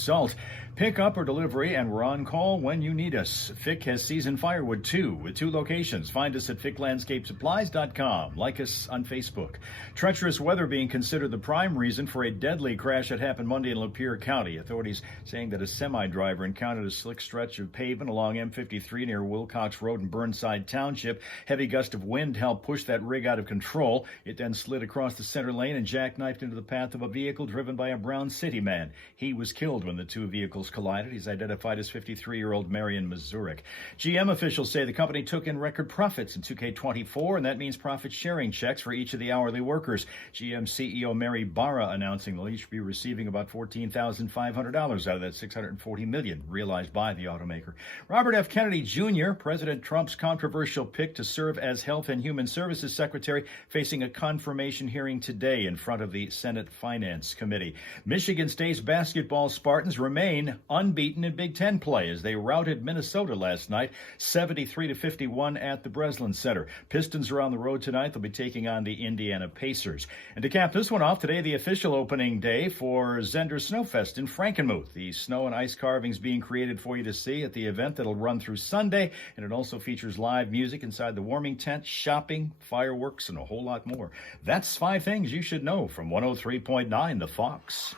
salt. Pick up or delivery, and we're on call when you need us. Fick has seasoned firewood too, with 2 locations. Find us at ficklandscapesupplies.com. Like us on Facebook. Treacherous weather being considered the prime reason for a deadly crash that happened Monday in Lapeer County. Authorities saying that a semi-driver encountered a slick stretch of pavement along M53 near Wilcox Road in Burnside Township. Heavy gust of wind helped push that rig out of control. It then slid across the center lane and jackknifed into the path of a vehicle driven by a Brown City man. He was killed when the 2 vehicles collided. He's identified as 53-year-old Marion Mazurek. GM officials say the company took in record profits in 2K24, and that means profit-sharing checks for each of the hourly workers. GM CEO Mary Barra announcing they'll each be receiving about $14,500 out of that $640 million realized by the automaker. Robert F. Kennedy Jr., President Trump's controversial pick to serve as Health and Human Services Secretary, facing a confirmation hearing today in front of the Senate Finance Committee. Michigan State's basketball Spartans remain unbeaten in Big Ten play as they routed Minnesota last night, 73-51 at the Breslin Center. Pistons are on the road tonight. They'll be taking on the Indiana Pacers. And to cap this one off, today the official opening day for Zender Snowfest in Frankenmuth. The snow and ice carvings being created for you to see at the event that'll run through Sunday, and it also features live music inside the warming tent, shopping, fireworks, and a whole lot more. That's 5 things you should know from 103.9 The Fox.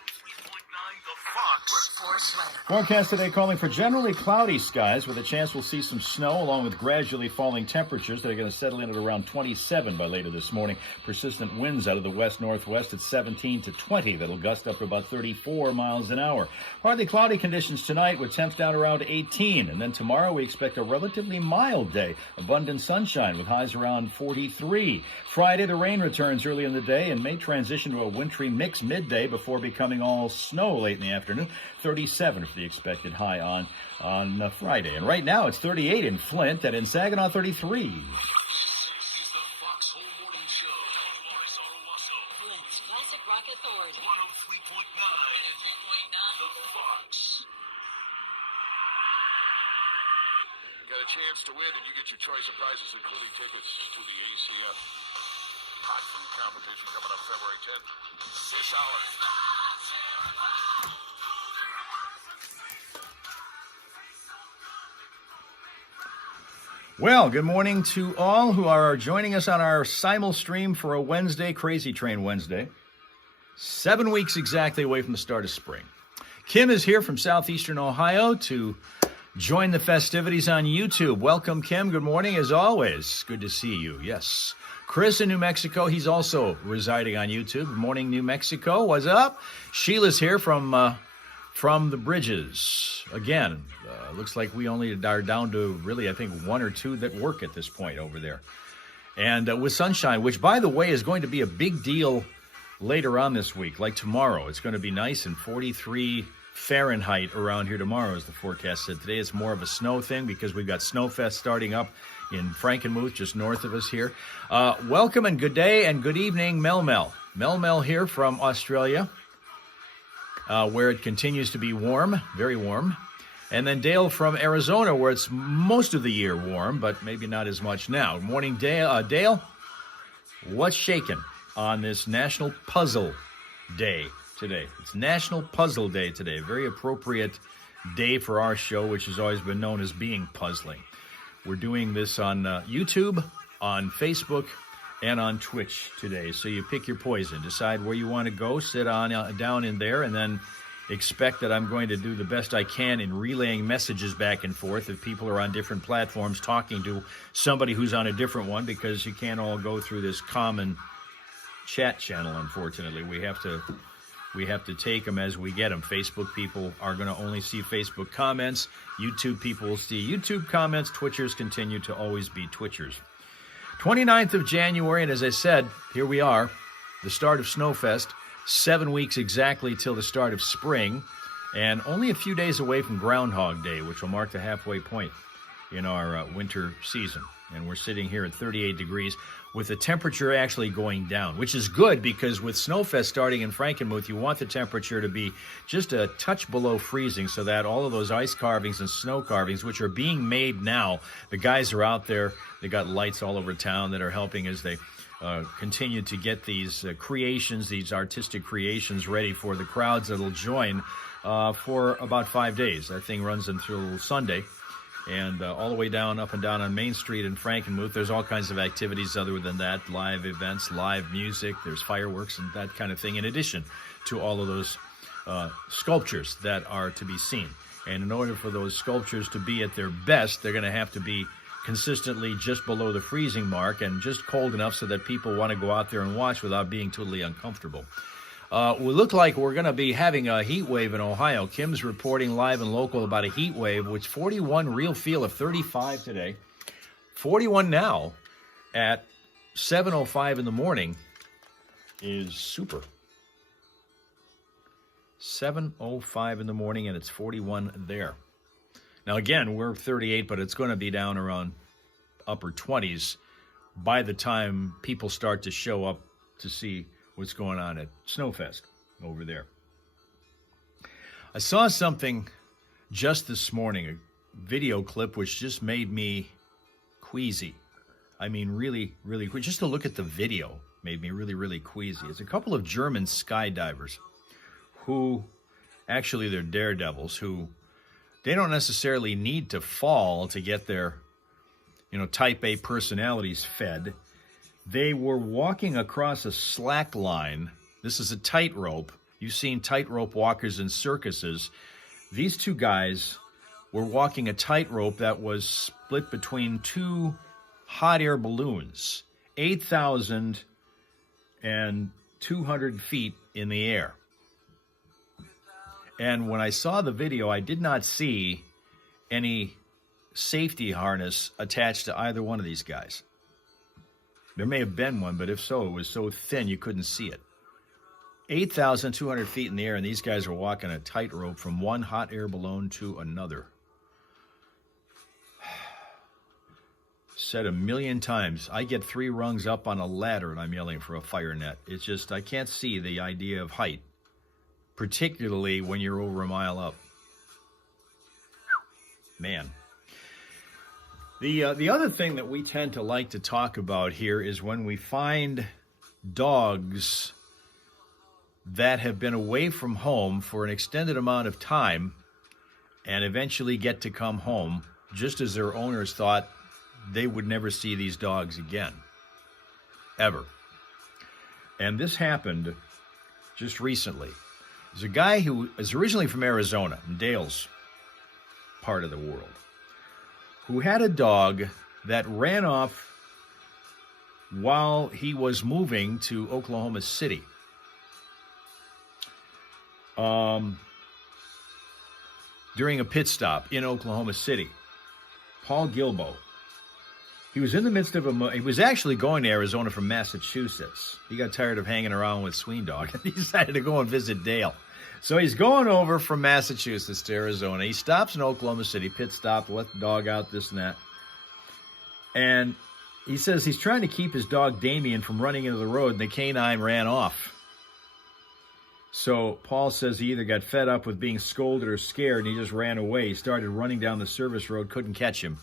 Forecast today calling for generally cloudy skies with a chance we'll see some snow along with gradually falling temperatures that are going to settle in at around 27 by later this morning. Persistent winds out of the west-northwest at 17 to 20. That'll gust up to about 34 miles an hour. Partly cloudy conditions tonight with temps down around 18. And then tomorrow we expect a relatively mild day. Abundant sunshine with highs around 43. Friday the rain returns early in the day and may transition to a wintry mix midday before becoming all snow late in the afternoon. 37 for the expected high on Friday. And right now it's 38 in Flint and in Saginaw 33. Got a chance to win, and you get your choice of prizes, including tickets to the ACF hot food competition coming up February 10th. This hour. Well, good morning to all who are joining us on our simul stream for a Wednesday, Crazy Train Wednesday. 7 weeks exactly away from the start of spring. Kim is here from southeastern Ohio to join the festivities on YouTube. Welcome, Kim. Good morning, as always. Good to see you. Yes. Chris in New Mexico, he's also residing on YouTube. Good morning, New Mexico. What's up? Sheila's here from the Bridges. Again, looks like we only are down to really, I think, 1 or 2 that work at this point over there. And with sunshine, which, by the way, is going to be a big deal later on this week, like tomorrow. It's going to be nice and 43 Fahrenheit around here tomorrow, as the forecast said. Today it's more of a snow thing because we've got Snowfest starting up in Frankenmuth, just north of us here. Welcome and good day and good evening, Mel. Mel here from Australia, where it continues to be warm, very warm. And then Dale from Arizona, where it's most of the year warm, but maybe not as much now. Good morning, Dale. Dale, what's shaking on this National Puzzle Day today? It's National Puzzle Day today. Very appropriate day for our show, which has always been known as being puzzling. We're doing this on YouTube, on Facebook, and on Twitch today. So you pick your poison. Decide where you want to go. Sit on down in there, and then expect that I'm going to do the best I can in relaying messages back and forth if people are on different platforms talking to somebody who's on a different one, because you can't all go through this common chat channel, unfortunately. We have to take them as we get them. Facebook people are going to only see Facebook comments. YouTube people will see YouTube comments. Twitchers continue to always be Twitchers. 29th of January, and as I said, here we are, the start of Snowfest. 7 weeks exactly till the start of spring, and only a few days away from Groundhog Day, which will mark the halfway point in our winter season. And we're sitting here at 38 degrees with the temperature actually going down, which is good because with Snowfest starting in Frankenmuth, you want the temperature to be just a touch below freezing so that all of those ice carvings and snow carvings, which are being made now, the guys are out there. They got lights all over town that are helping as they continue to get these creations, these artistic creations ready for the crowds that'll join for about 5 days. That thing runs until Sunday. And all the way down, up and down on Main Street in Frankenmuth, there's all kinds of activities other than that, live events, live music, there's fireworks and that kind of thing, in addition to all of those sculptures that are to be seen. And in order for those sculptures to be at their best, they're going to have to be consistently just below the freezing mark and just cold enough so that people want to go out there and watch without being totally uncomfortable. We look like we're going to be having a heat wave in Ohio. Kim's reporting live and local about a heat wave, which 41, real feel of 35 today. 41 now at 7:05 in the morning is super. 7:05 in the morning, and it's 41 there. Now, again, we're 38, but it's going to be down around upper 20s by the time people start to show up to see what's going on at Snowfest over there. I saw something just this morning, a video clip, which just made me queasy. I mean, really, really, just to look at the video made me really, really queasy. It's a couple of German skydivers who, actually they're daredevils, who they don't necessarily need to fall to get their, type A personalities fed. They were walking across a slack line. This is a tightrope. You've seen tightrope walkers in circuses. These two guys were walking a tightrope that was split between two hot air balloons, 8,200 feet in the air. And when I saw the video, I did not see any safety harness attached to either one of these guys. There may have been one, but if so, it was so thin you couldn't see it. 8,200 feet in the air, and these guys are walking a tightrope from one hot air balloon to another. Said a million times, I get 3 rungs up on a ladder and I'm yelling for a fire net. It's just, I can't see the idea of height, particularly when you're over a mile up. Man. The other thing that we tend to like to talk about here is when we find dogs that have been away from home for an extended amount of time and eventually get to come home, just as their owners thought they would never see these dogs again, ever. And this happened just recently. There's a guy who is originally from Arizona, in Dale's part of the world, who had a dog that ran off while he was moving to Oklahoma City. During a pit stop in Oklahoma City. Paul Gilbo. He was in the midst of he was actually going to Arizona from Massachusetts. He got tired of hanging around with Sween Dog and he decided to go and visit Dale. So he's going over from Massachusetts to Arizona. He stops in Oklahoma City, pit stop, let the dog out, this and that. And he says he's trying to keep his dog Damien from running into the road, and the canine ran off. So Paul says he either got fed up with being scolded or scared, and he just ran away. He started running down the service road, couldn't catch him.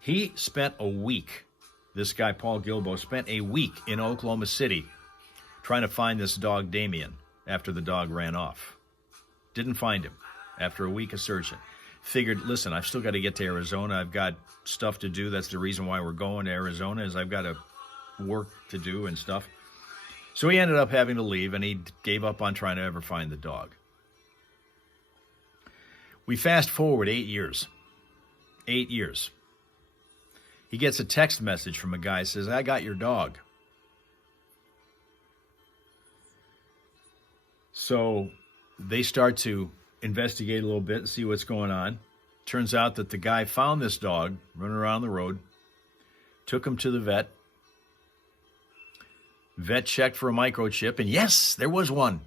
He spent a week, this guy Paul Gilbo, spent a week in Oklahoma City trying to find this dog Damien after the dog ran off. Didn't find him after a week of searching. Figured, listen, I've still got to get to Arizona. I've got stuff to do. That's the reason why we're going to Arizona, is I've got work to do and stuff. So he ended up having to leave, and he gave up on trying to ever find the dog. We fast forward 8 years. 8 years. He gets a text message from a guy that says, I got your dog. So they start to investigate a little bit and see what's going on. Turns out that the guy found this dog running around the road, took him to the vet. Vet checked for a microchip, and yes, there was one.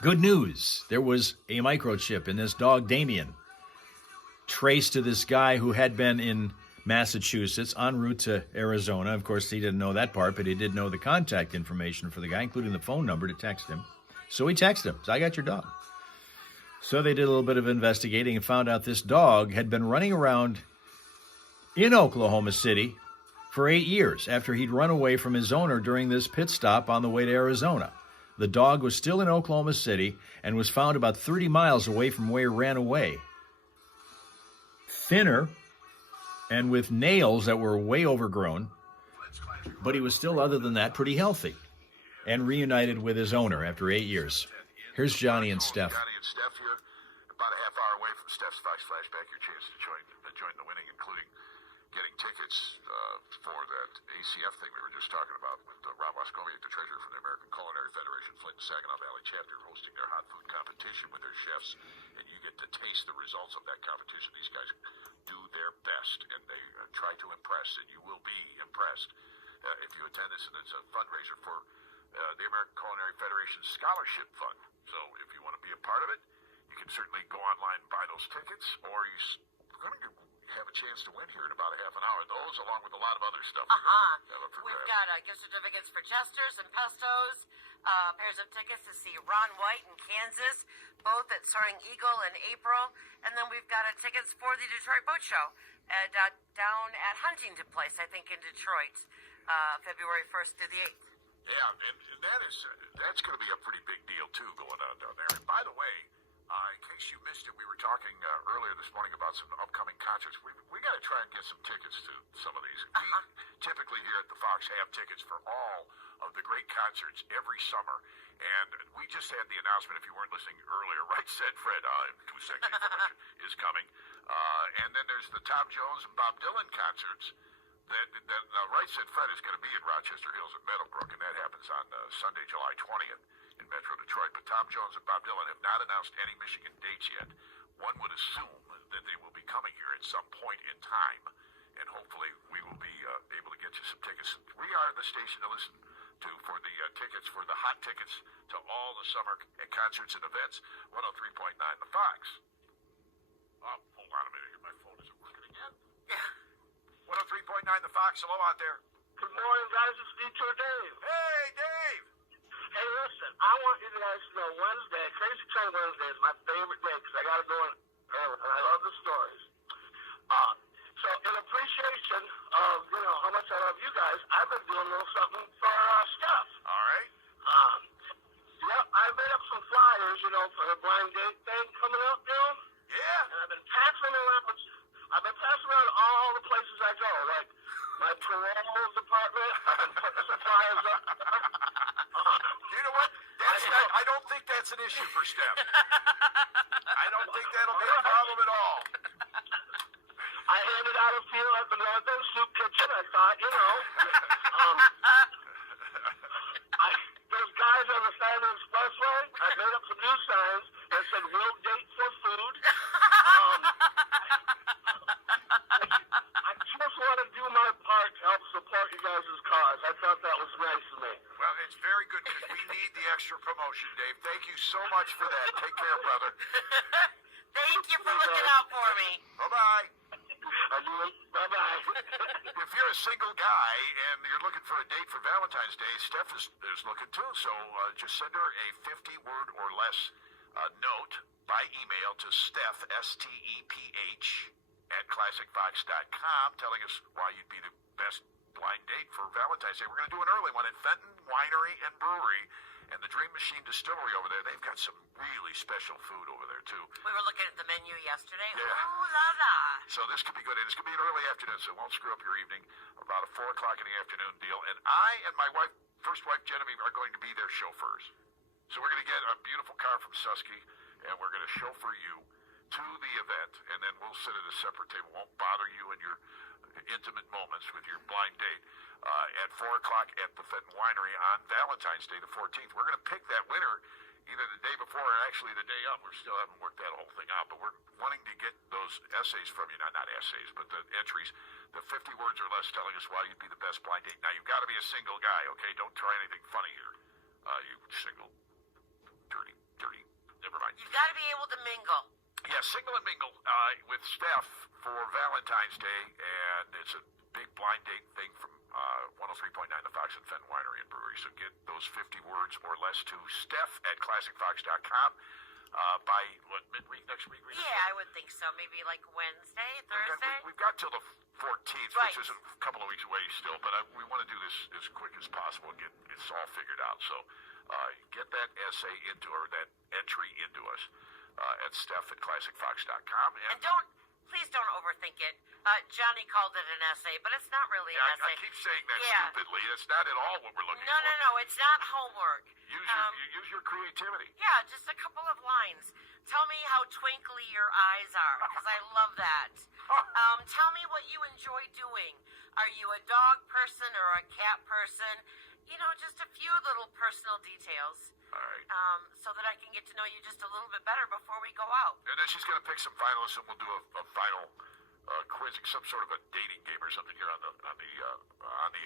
Good news. There was a microchip in this dog, Damien, traced to this guy who had been in Massachusetts en route to Arizona. Of course, he didn't know that part, but he did know the contact information for the guy, including the phone number to text him. So he texted him, I got your dog. So they did a little bit of investigating and found out this dog had been running around in Oklahoma City for 8 years after he'd run away from his owner during this pit stop on the way to Arizona. The dog was still in Oklahoma City and was found about 30 miles away from where he ran away. Thinner and with nails that were way overgrown, but he was still, other than that, pretty healthy and reunited with his owner after 8 years. Here's Johnny and Steph. Johnny and Steph here, about a half hour away from Steph's Fox Flashback. Your chance to join the winning, including getting tickets for that ACF thing we were just talking about with Rob Wascomiak, the treasurer from the American Culinary Federation, Flint and Saginaw Valley chapter, hosting their hot food competition with their chefs, and you get to taste the results of that competition. These guys do their best, and they try to impress, and you will be impressed if you attend this, and it's a fundraiser for the American Culinary Federation Scholarship Fund. So if you want to be a part of it, you can certainly go online and buy those tickets, or you're going to have a chance to win here in about a half an hour. Those, along with a lot of other stuff. We've got gift certificates for Chester's and Pesto's, pairs of tickets to see Ron White in Kansas, both at Soaring Eagle in April, and then we've got tickets for the Detroit Boat Show down at Huntington Place, I think, in Detroit, February 1st through the 8th. Yeah, and that's going to be a pretty big deal, too, going on down there. And by the way, in case you missed it, we were talking earlier this morning about some upcoming concerts. We got to try and get some tickets to some of these. We typically here at the Fox have tickets for all of the great concerts every summer. And we just had the announcement, if you weren't listening earlier, Right Said Fred, 2 seconds information is coming. And then there's the Tom Jones and Bob Dylan concerts. Now, Right Said Fred is going to be in Rochester Hills at Meadowbrook, and that happens on Sunday, July 20th in Metro Detroit. But Tom Jones and Bob Dylan have not announced any Michigan dates yet. One would assume that they will be coming here at some point in time, and hopefully we will be able to get you some tickets. We are the station to listen to for the tickets, for the hot tickets to all the summer concerts and events. 103.9 The Fox. Hold on a minute. My phone isn't working again. Yeah. 103.9 The Fox. Hello out there. Good morning, guys. It's Detour Dave. Hey, Dave. Hey, listen, I want you guys to know Wednesday, Crazy Train Wednesday is my favorite day because I got to go in early, and I love the stories. So in appreciation of, how much I love you guys, I've been doing a little something for Steph. All right. Yep, I made up some flyers, for the blind date thing coming up, Yeah. and I've been passing around all the places I go, like my parole department, and putting some flyers up. You know what? I don't think that's an issue for Steph. I don't think that'll be a problem at all. I handed out a few at the Northern Soup Kitchen. I thought, those guys on the side of the expressway, I made up some new signs that said, "Will date for food." I just want to do my part to help support you guys' cause. I thought that was nice of me. Well, it's very good because we need the extra promotion, Dave. Thank you so much for that. Take care, brother. Thank you for looking out for me. Bye-bye. Bye-bye. If you're a single guy and you're looking for a date for Valentine's Day, Steph is looking too. So just send her a 50-word or less note by email to Steph, STEPH, at classicfox.com, telling us why you'd be the best blind date for Valentine's Day. We're going to do an early one at Fenton Winery and Brewery and the Dream Machine Distillery over there. They've got some really special food over there, too. We were looking at the menu yesterday. Yeah. Ooh la la. So this could be good. And it's going to be an early afternoon, so it won't screw up your evening. About a 4 o'clock in the afternoon deal. And I and my first wife, Genevieve, are going to be their chauffeurs. So we're going to get a beautiful car from Susky, and we're going to chauffeur you to the event. And then we'll sit at a separate table. Won't bother you in your intimate moments with your blind date. At 4 o'clock at the Fenton Winery on Valentine's Day, the 14th. We're going to pick that winner either the day before or actually the day of. We still haven't worked that whole thing out, but we're wanting to get those essays from you. Not essays, but the entries, the 50 words or less telling us why you'd be the best blind date. Now, you've got to be a single guy, okay? Don't try anything funny here. You single, dirty, never mind. You've got to be able to mingle. Yeah, single and mingle with Steph for Valentine's Day, and it's a big blind date thing from 103.9 The Fox and Fenton Winery and Brewery. So get those 50 words or less to Steph at classicfox.com by, midweek next week? Yeah, I would think so. Maybe like Wednesday, Thursday? We've got till the 14th, Right. which is a couple of weeks away still, but we want to do this as quick as possible and get this all figured out. So Get that essay into, or that entry into us at Steph@ClassicFox.com. And please don't overthink it. Johnny called it an essay, but it's not really an essay. I keep saying that Yeah. stupidly. That's not at all what we're looking for. No, it's not homework. Use your creativity. Yeah, just a couple of lines. Tell me how twinkly your eyes are, because I love that. Tell me what you enjoy doing. Are you a dog person or a cat person? You know, just a few little personal details. All right. So that I can get to know you just a little bit better before we go out. And then she's going to pick some finalists, and we'll do a final quiz, some sort of a dating game or something here on the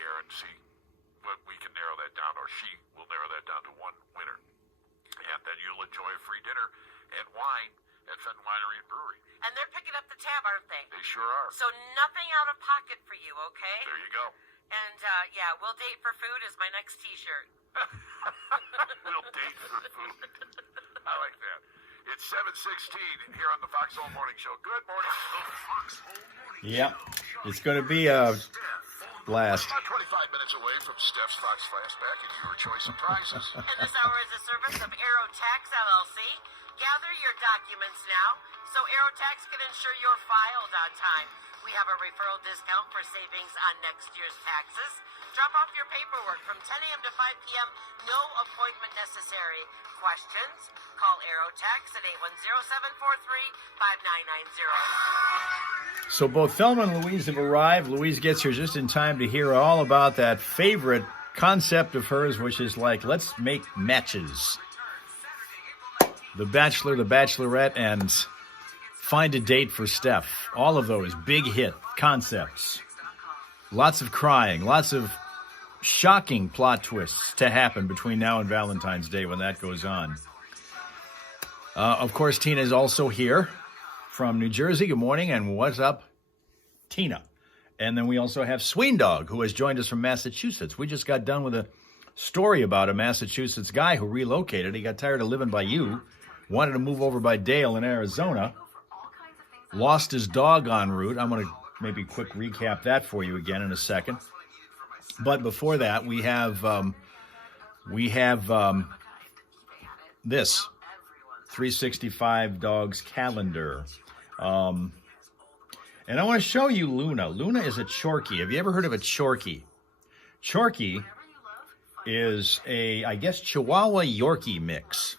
air, and see what we can narrow that down, or she will narrow that down to one winner. And then you'll enjoy a free dinner and wine at Fenton Winery and Brewery. And they're picking up the tab, aren't they? They sure are. So nothing out of pocket for you, okay? There you go. And yeah, we'll date for food is my next T-shirt. We'll date for food. I like that. It's 7:16 here on the Foxhole Morning Show. Good morning. Yep. It's going to be a blast. About 25 minutes away from Steph's Fox Flashback and your choice of prizes. And this hour is a service of Aerotax LLC. Gather your documents now so Aerotax can ensure you're filed on time. We have a referral discount for savings on next year's taxes. Drop off your paperwork from 10 a.m. to 5 p.m. No appointment necessary. Questions? Call Aerotax at 810-743-5990. So both Thelma and Louise have arrived. Louise gets here just in time to hear all about that favorite concept of hers, which is like, let's make matches. The Bachelor, The Bachelorette, and Find a Date for Steph. All of those big hit concepts. Lots of crying, lots of shocking plot twists to happen between now and Valentine's Day when that goes on. Of course, Tina is also here from New Jersey. Good morning, and what's up, Tina? And then we also have Sween Dog, who has joined us from Massachusetts. We just got done with a story about a Massachusetts guy who relocated. He got tired of living by you, wanted to move over by Dale in Arizona, lost his dog en route. I'm going to maybe quick recap that for you again in a second. But before that, we have this 365 Dogs calendar. And I want to show you Luna. Luna is a Chorky. Have you ever heard of a Chorky? Chorky is a, I guess, Chihuahua Yorkie mix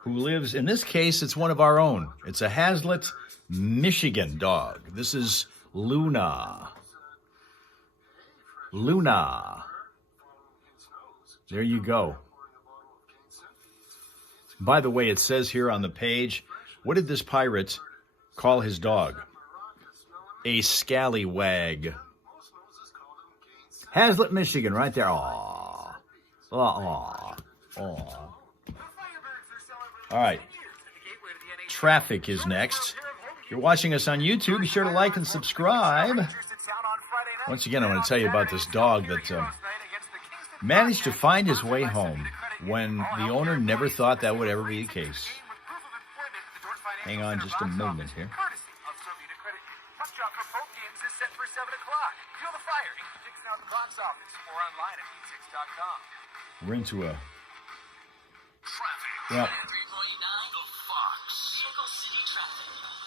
who lives, in this case, it's one of our own. It's a Hazlitt, Michigan dog. This is Luna. Luna. There you go. By the way, it says here on the page, what did this pirate call his dog? A scallywag. Hazlitt, Michigan, right there. Aww. Aww. Aww. All right. Traffic is next. If you're watching us on YouTube, be sure to like and subscribe. Once again, I want to tell you about this dog that managed to find his way home when the owner never thought that would ever be the case. Hang on just a moment here. We're into a... Yep.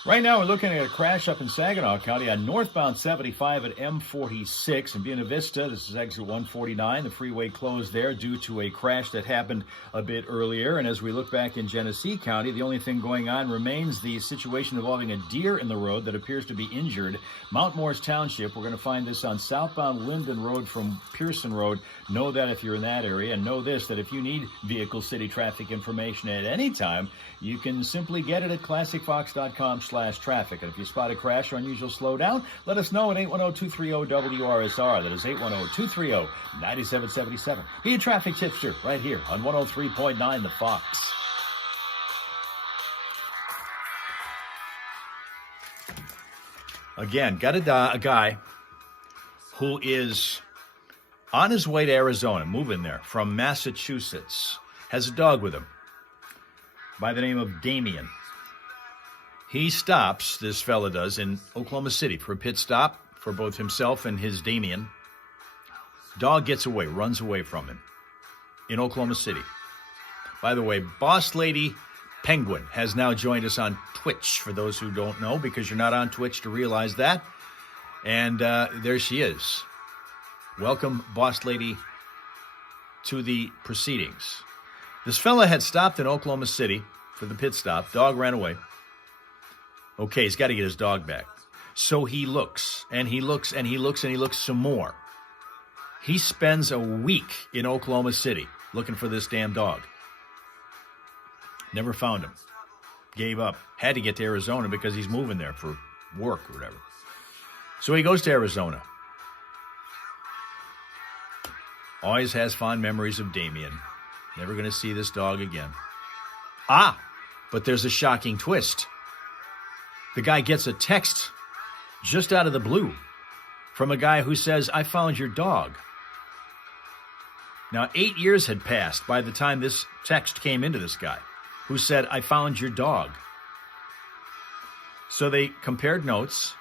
Right now, we're looking at a crash up in Saginaw County on northbound 75 at M46 in Buena Vista. This is exit 149. The freeway closed there due to a crash that happened a bit earlier. And as we look back in Genesee County, the only thing going on remains the situation involving a deer in the road that appears to be injured. Mount Morris Township, we're going to find this on southbound Linden Road from Pearson Road. Know that if you're in that area, and know this, that if you need Vehicle City traffic information at any time, you can simply get it at classicfox.com/traffic. And if you spot a crash or unusual slowdown, let us know at 810-230-WRSR. That is 810-230-9777. Be a traffic tipster right here on 103.9 The Fox. Again, got a guy who is on his way to Arizona, moving there from Massachusetts, has a dog with him by the name of Damien. He stops, this fella does, in Oklahoma City for a pit stop for both himself and his Damien. Dog gets away, runs away from him. in Oklahoma City. By the way, Boss Lady Penguin has now joined us on Twitch, for those who don't know, because you're not on Twitch to realize that. And there she is. Welcome, Boss Lady, to the proceedings. This fella had stopped in Oklahoma City for the pit stop. Dog ran away. Okay, he's got to get his dog back. So he looks, and he looks, and he looks, and he looks some more. He spends a week in Oklahoma City looking for this damn dog. Never found him. Gave up. Had to get to Arizona because he's moving there for work or whatever. So he goes to Arizona. Always has fond memories of Damien. Never going to see this dog again. But there's a shocking twist. The guy gets a text just out of the blue from a guy who says, I found your dog. Now, 8 years had passed by the time this text came into this guy, who said, I found your dog. So they compared notes,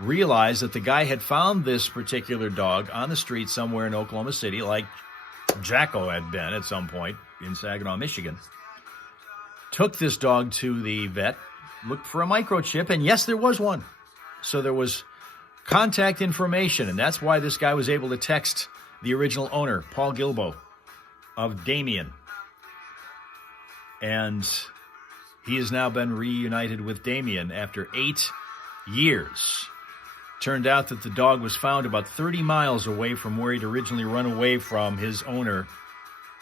realized that the guy had found this particular dog on the street somewhere in Oklahoma City, like Jacko had been at some point in Saginaw, Michigan. Took this dog to the vet, looked for a microchip, and yes, there was one. So there was contact information, and that's why this guy was able to text the original owner, Paul Gilbo, of Damien. And he has now been reunited with Damien after 8 years. Turned out that the dog was found about 30 miles away from where he'd originally run away from his owner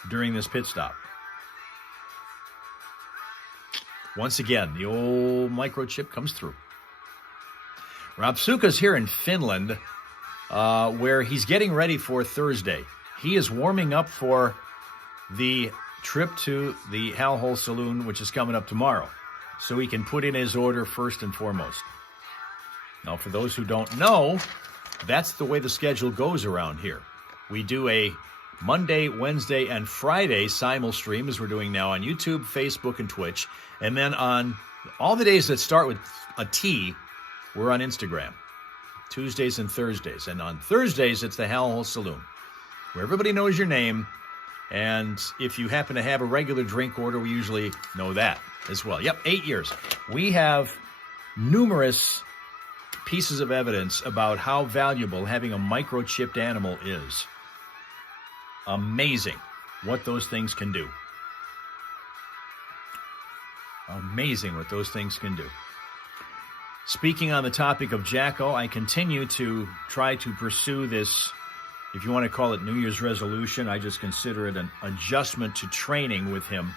during this pit stop. Once again, the old microchip comes through. Rob Suka's here in Finland, where he's getting ready for Thursday. He is warming up for the trip to the Hal Hole Saloon, which is coming up tomorrow, so he can put in his order first and foremost. Now, for those who don't know, that's the way the schedule goes around here. We do a Monday, Wednesday, and Friday simul stream, as we're doing now on YouTube, Facebook, and Twitch. And then on all the days that start with a T, we're on Instagram, Tuesdays and Thursdays. And on Thursdays, it's the Hal Hole Saloon, where everybody knows your name. And if you happen to have a regular drink order, we usually know that as well. Yep, 8 years. We have numerous pieces of evidence about how valuable having a microchipped animal is. Amazing what those things can do. Amazing what those things can do. Speaking on the topic of Jacko, I continue to try to pursue this, if you want to call it New Year's resolution, I just consider it an adjustment to training with him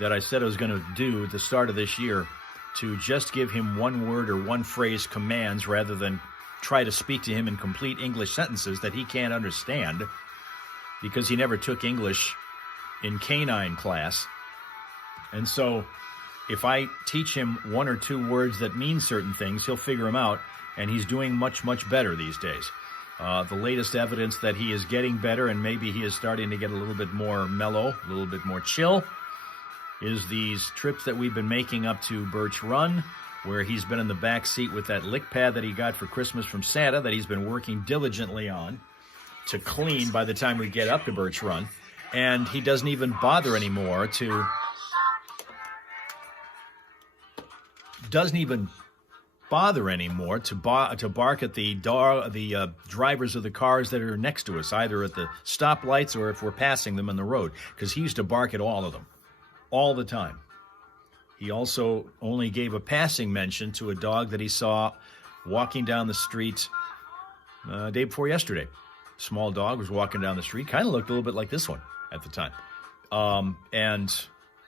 that I said I was going to do at the start of this year, to just give him one word or one phrase commands rather than try to speak to him in complete English sentences that he can't understand, because he never took English in canine class. And so if I teach him one or two words that mean certain things, he'll figure them out, and he's doing much, much better these days. The latest evidence that he is getting better, and maybe he is starting to get a little bit more mellow, a little bit more chill, is these trips that we've been making up to Birch Run, where he's been in the back seat with that lick pad that he got for Christmas from Santa that he's been working diligently on to clean by the time we get up to Birch Run. And he doesn't even bother anymore to bark at the drivers of the cars that are next to us, either at the stoplights or if we're passing them on the road, because he used to bark at all of them, all the time. He also only gave a passing mention to a dog that he saw walking down the street day before yesterday. Small dog was walking down the street, kind of looked a little bit like this one at the time. And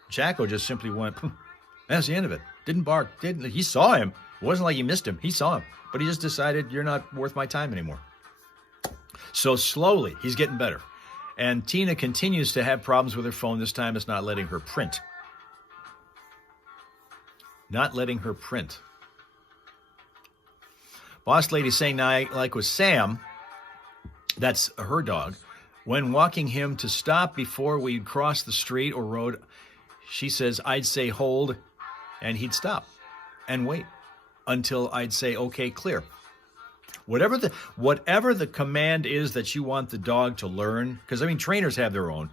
Jacko just simply went, that's the end of it. Didn't bark. He saw him. It wasn't like he missed him. He saw him. But he just decided, you're not worth my time anymore. So slowly, he's getting better. And Tina continues to have problems with her phone. This time it's not letting her print. Not letting her print. Boss Lady saying, now, like with Sam, that's her dog, when walking him to stop before we'd cross the street or road, she says, I'd say hold, and he'd stop and wait until I'd say, okay, clear. Whatever the command is that you want the dog to learn, because, I mean, trainers have their own.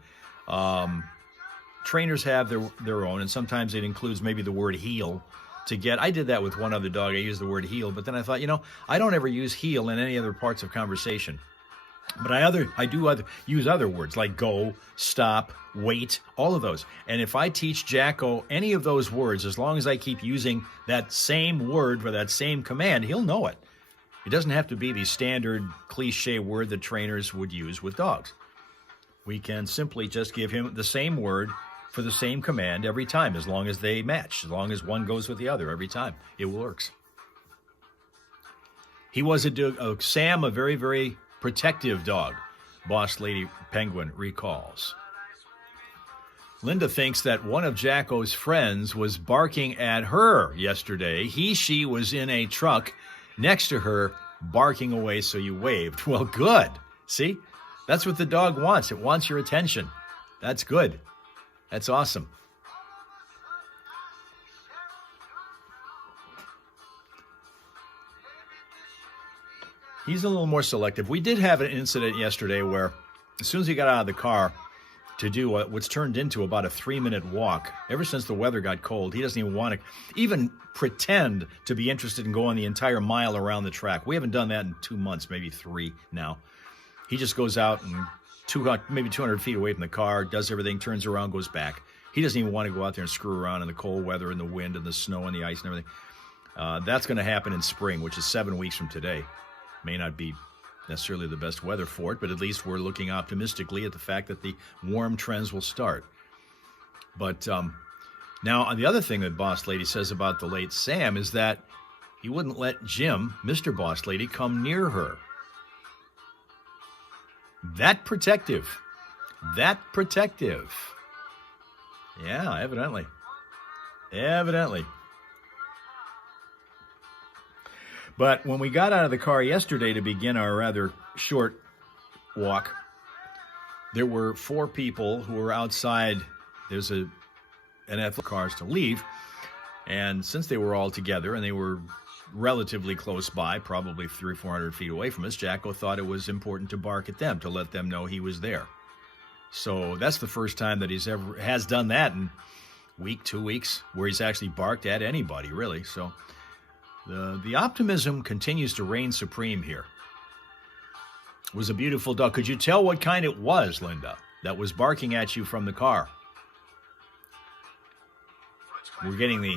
Trainers have their own, and sometimes it includes maybe the word heel to get. I did that with one other dog. I used the word heel, but then I thought, I don't ever use heel in any other parts of conversation. But I do use other words like go, stop, wait, all of those. And if I teach Jacko any of those words, as long as I keep using that same word for that same command, he'll know it. It doesn't have to be the standard cliche word that trainers would use with dogs. We can simply just give him the same word for the same command every time, as long as they match, as long as one goes with the other every time. It works. He was Sam, a very, very protective dog, Boss Lady Penguin recalls. Linda thinks that one of Jacko's friends was barking at her yesterday. She was in a truck next to her, barking away, so you waved. Well, good. See? That's what the dog wants. It wants your attention. That's good. That's awesome. He's a little more selective. We did have an incident yesterday where as soon as he got out of the car to do what's turned into about a 3-minute walk, ever since the weather got cold, he doesn't even want to even pretend to be interested in going the entire mile around the track. We haven't done that in 2 months, maybe 3 now. He just goes out and maybe 200 feet away from the car, does everything, turns around, goes back. He doesn't even want to go out there and screw around in the cold weather and the wind and the snow and the ice and everything. That's going to happen in spring, which is 7 weeks from today. May not be necessarily the best weather for it, but at least we're looking optimistically at the fact that the warm trends will start. But now, the other thing that Boss Lady says about the late Sam is that he wouldn't let Jim, Mr. Boss Lady, come near her. That protective. Yeah, evidently. But when we got out of the car yesterday to begin our rather short walk, there were 4 people who were outside. There's an athletic cars to leave. And since they were all together and they were relatively close by, probably 300 or 400 feet away from us, Jacko thought it was important to bark at them, to let them know he was there. So that's the first time that he's ever has done that in week, 2 weeks, where he's actually barked at anybody, really. So the optimism continues to reign supreme here. It was a beautiful dog. Could you tell what kind it was, Linda, that was barking at you from the car? We're getting the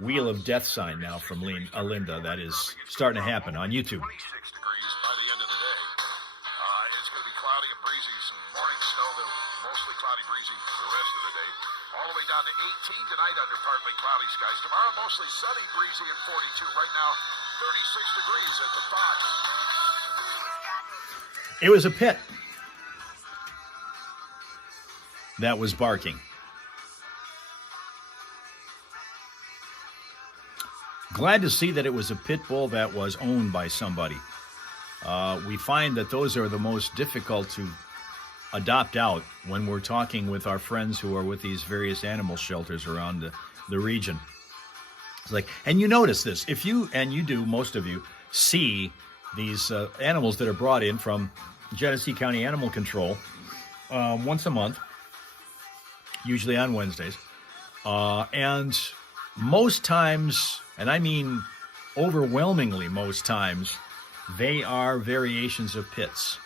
Wheel of Death sign now from Linda. That is starting to happen on YouTube. 26 degrees by the end of the day. It's going to be cloudy and breezy. Some morning snow, then mostly cloudy, breezy the rest of the day. All the way down to 18 tonight under partly cloudy skies. Tomorrow mostly sunny, breezy, and 42. Right now, 36 degrees at the Fox. It was a pit that was barking. Glad to see that it was a pit bull that was owned by somebody. We find that those are the most difficult to adopt out when we're talking with our friends who are with these various animal shelters around the region. It's like, and you notice this, if you, and you do, most of you, see these animals that are brought in from Genesee County Animal Control once a month, usually on Wednesdays, and most times, and I mean overwhelmingly most times, they are variations of pits.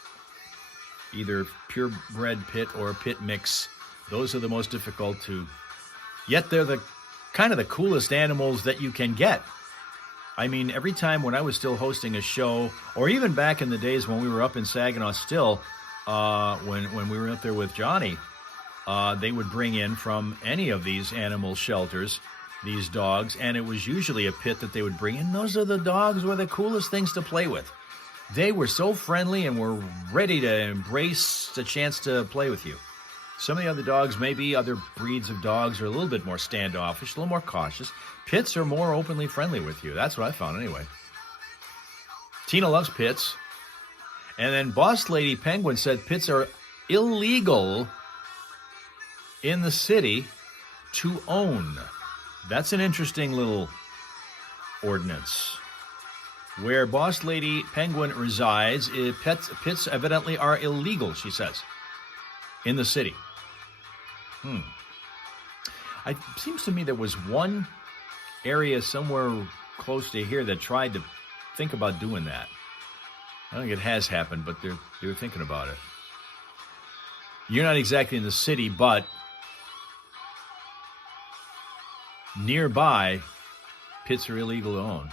Either purebred pit or a pit mix. Those are the most difficult to, yet they're the kind of the coolest animals that you can get. I mean, every time when I was still hosting a show, or even back in the days when we were up in Saginaw still, when we were up there with Johnny, they would bring in from any of these animal shelters these dogs, and it was usually a pit that they would bring in. Those are the dogs were the coolest things to play with. They were so friendly and were ready to embrace the chance to play with you. Some of the other dogs, maybe other breeds of dogs, are a little bit more standoffish, a little more cautious. Pits are more openly friendly with you. That's what I found anyway. Tina loves pits. And then Boss Lady Penguin said pits are illegal in the city to own. That's an interesting little ordinance. Where Boss Lady Penguin resides, pits evidently are illegal, she says, in the city. It seems to me there was one area somewhere close to here that tried to think about doing that. I don't think it has happened, but they're thinking about it. You're not exactly in the city, but nearby, pits are illegal to own.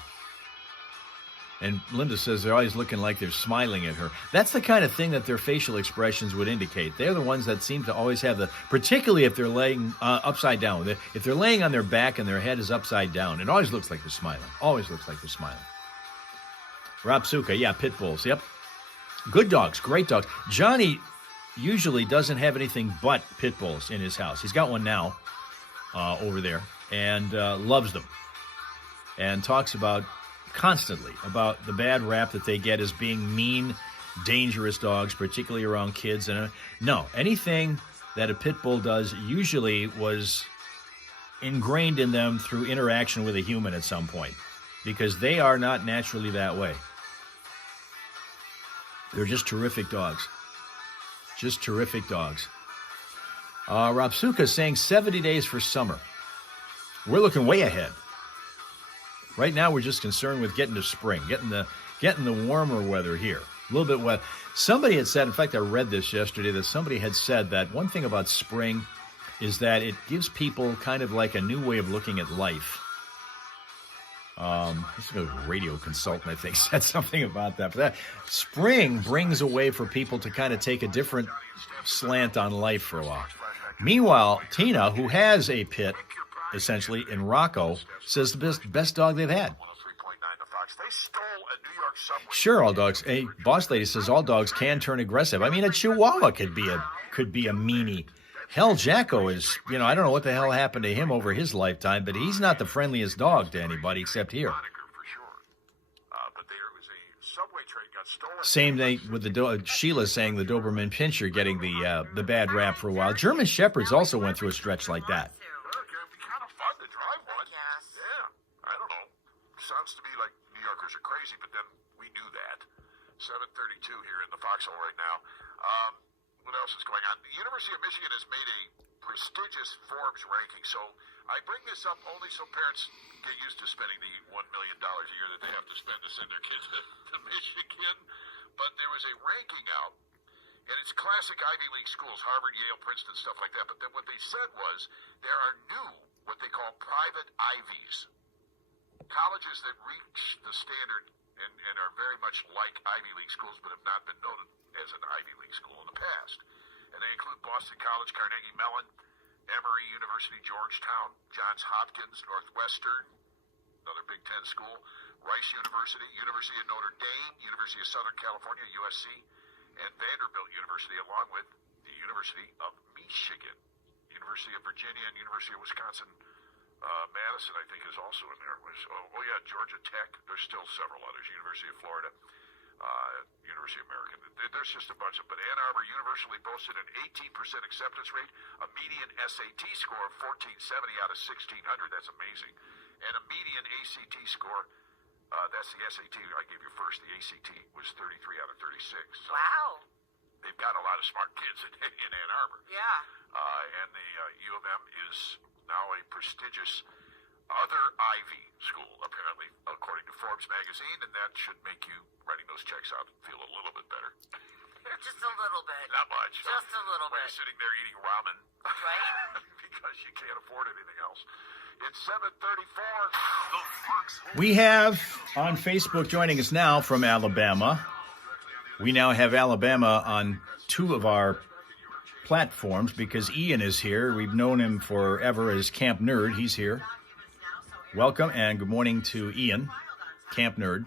And Linda says they're always looking like they're smiling at her. That's the kind of thing that their facial expressions would indicate. They're the ones that seem to always have particularly if they're laying upside down. If they're laying on their back and their head is upside down, it always looks like they're smiling. Always looks like they're smiling. Rob Suka, yeah, pit bulls, yep. Good dogs, great dogs. Johnny usually doesn't have anything but pit bulls in his house. He's got one now over there and loves them and talks constantly about the bad rap that they get as being mean, dangerous dogs, particularly around kids. And no, anything that a pit bull does usually was ingrained in them through interaction with a human at some point, because they are not naturally that way. They're just terrific dogs. Just terrific dogs. Rob Suka is saying 70 days for summer. We're looking way ahead. Right now, we're just concerned with getting to spring, getting the warmer weather here. A little bit wet. Somebody had said, in fact, I read this yesterday, that somebody had said that one thing about spring is that it gives people kind of like a new way of looking at life. This is a radio consultant, I think, said something about that. But that spring brings a way for people to kind of take a different slant on life for a while. Meanwhile, Tina, who has a pit, essentially, in Rocco, says the best dog they've had. Sure, all dogs. A boss lady says all dogs can turn aggressive. I mean, a Chihuahua could be a meanie. Hell, Jacko is, I don't know what the hell happened to him over his lifetime, but he's not the friendliest dog to anybody except here. Same thing with Sheila saying the Doberman Pinscher getting the bad rap for a while. German Shepherds also went through a stretch like that. Sounds to me like New Yorkers are crazy, but then we knew that. 7:32 here in the foxhole right now. What else is going on? The University of Michigan has made a prestigious Forbes ranking. So I bring this up only so parents get used to spending the $1 million a year that they have to spend to send their kids to Michigan. But there was a ranking out, and it's classic Ivy League schools, Harvard, Yale, Princeton, stuff like that. But then what they said was there are new, what they call private Ivies. Colleges that reach the standard and are very much like Ivy League schools but have not been noted as an Ivy League school in the past. And they include Boston College, Carnegie Mellon, Emory University, Georgetown, Johns Hopkins, Northwestern, another Big Ten school, Rice University, University of Notre Dame, University of Southern California, USC, and Vanderbilt University, along with the University of Michigan, University of Virginia, and University of Wisconsin. Madison, I think, is also in there. Georgia Tech. There's still several others. University of Florida, University of American. There's just a bunch of them. But Ann Arbor universally boasted an 18% acceptance rate, a median SAT score of 1470 out of 1600. That's amazing. And a median ACT score, that's the SAT I gave you first. The ACT was 33 out of 36. So wow. They've got a lot of smart kids in Ann Arbor. Yeah. And the U of M is now a prestigious other Ivy school, apparently, according to Forbes magazine, and that should make you writing those checks out feel a little bit better. Just a little bit. Not much. Just a little When bit. you're sitting there eating ramen. Right? Because you can't afford anything else. It's 7:34. We have on Facebook joining us now from Alabama. We now have Alabama on two of our platforms because Ian is here. We've known him forever as Camp Nerd. He's here. Welcome and good morning to Ian, Camp Nerd.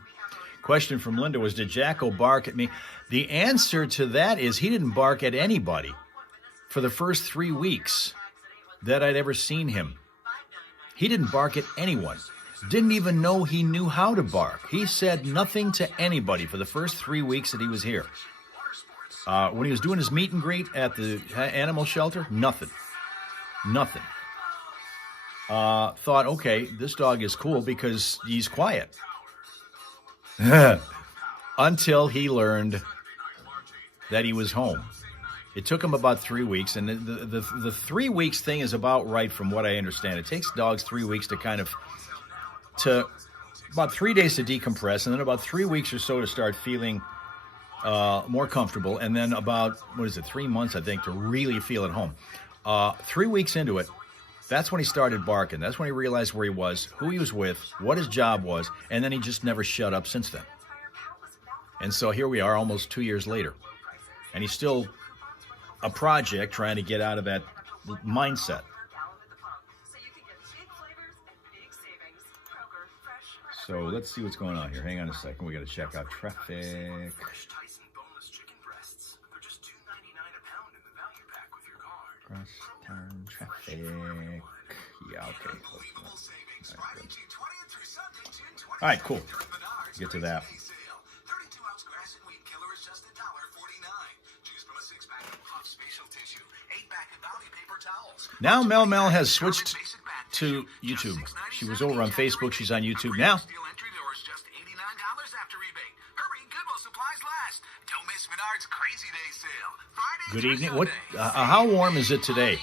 Question from Linda was, did Jacko bark at me? The answer to that is he didn't bark at anybody for the first 3 weeks that I'd ever seen him. He didn't bark at anyone. Didn't even know he knew how to bark. He said nothing to anybody for the first 3 weeks that he was here. When he was doing his meet and greet at the animal shelter, nothing. Thought, okay, this dog is cool because he's quiet. Until he learned that he was home. It took him about 3 weeks, and the 3 weeks thing is about right from what I understand. It takes dogs 3 weeks to about 3 days to decompress, and then about 3 weeks or so to start feeling more comfortable, and then about, 3 months, I think, to really feel at home. 3 weeks into it, that's when he started barking. That's when he realized where he was, who he was with, what his job was, and then he just never shut up since then. And so here we are almost 2 years later, and he's still a project trying to get out of that mindset. So let's see what's going on here. Hang on a second. We got to check out traffic. Cross turn traffic. Yeah, okay. All right, cool. Get to that. Now Mel has switched to YouTube. She was over on Facebook. She's on YouTube now. Good evening. What? How warm is it today?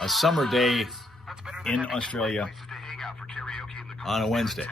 A summer day in Australia on a Wednesday.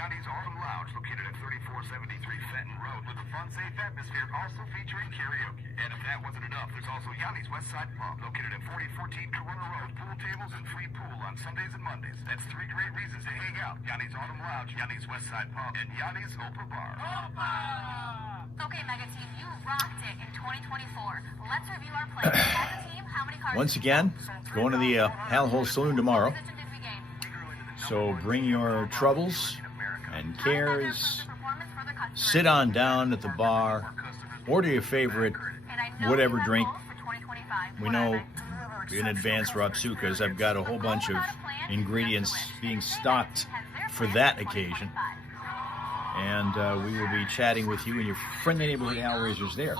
Yanni's Autumn Lounge, located at 3473 Fenton Road, with a fun, safe atmosphere, also featuring karaoke. And if that wasn't enough, there's also Yanni's Westside Pub, located at 4014 Corona Road, pool tables and free pool on Sundays and Mondays. That's 3 great reasons to hang out. Yanni's Autumn Lounge, Yanni's Westside Pub, and Yanni's Opa Bar. Opa! Okay, Mega Team, you rocked it in 2024. Let's review our plans. As a team, how many cards? Once again, going to the Hal Hole Saloon tomorrow. So bring your troubles and cares, sit on down at the bar, order your favorite whatever drink. We know in advance, Rapsukas, I've got a whole bunch of ingredients being stocked for that occasion. And we will be chatting with you and your friendly neighborhood Hellraisers there.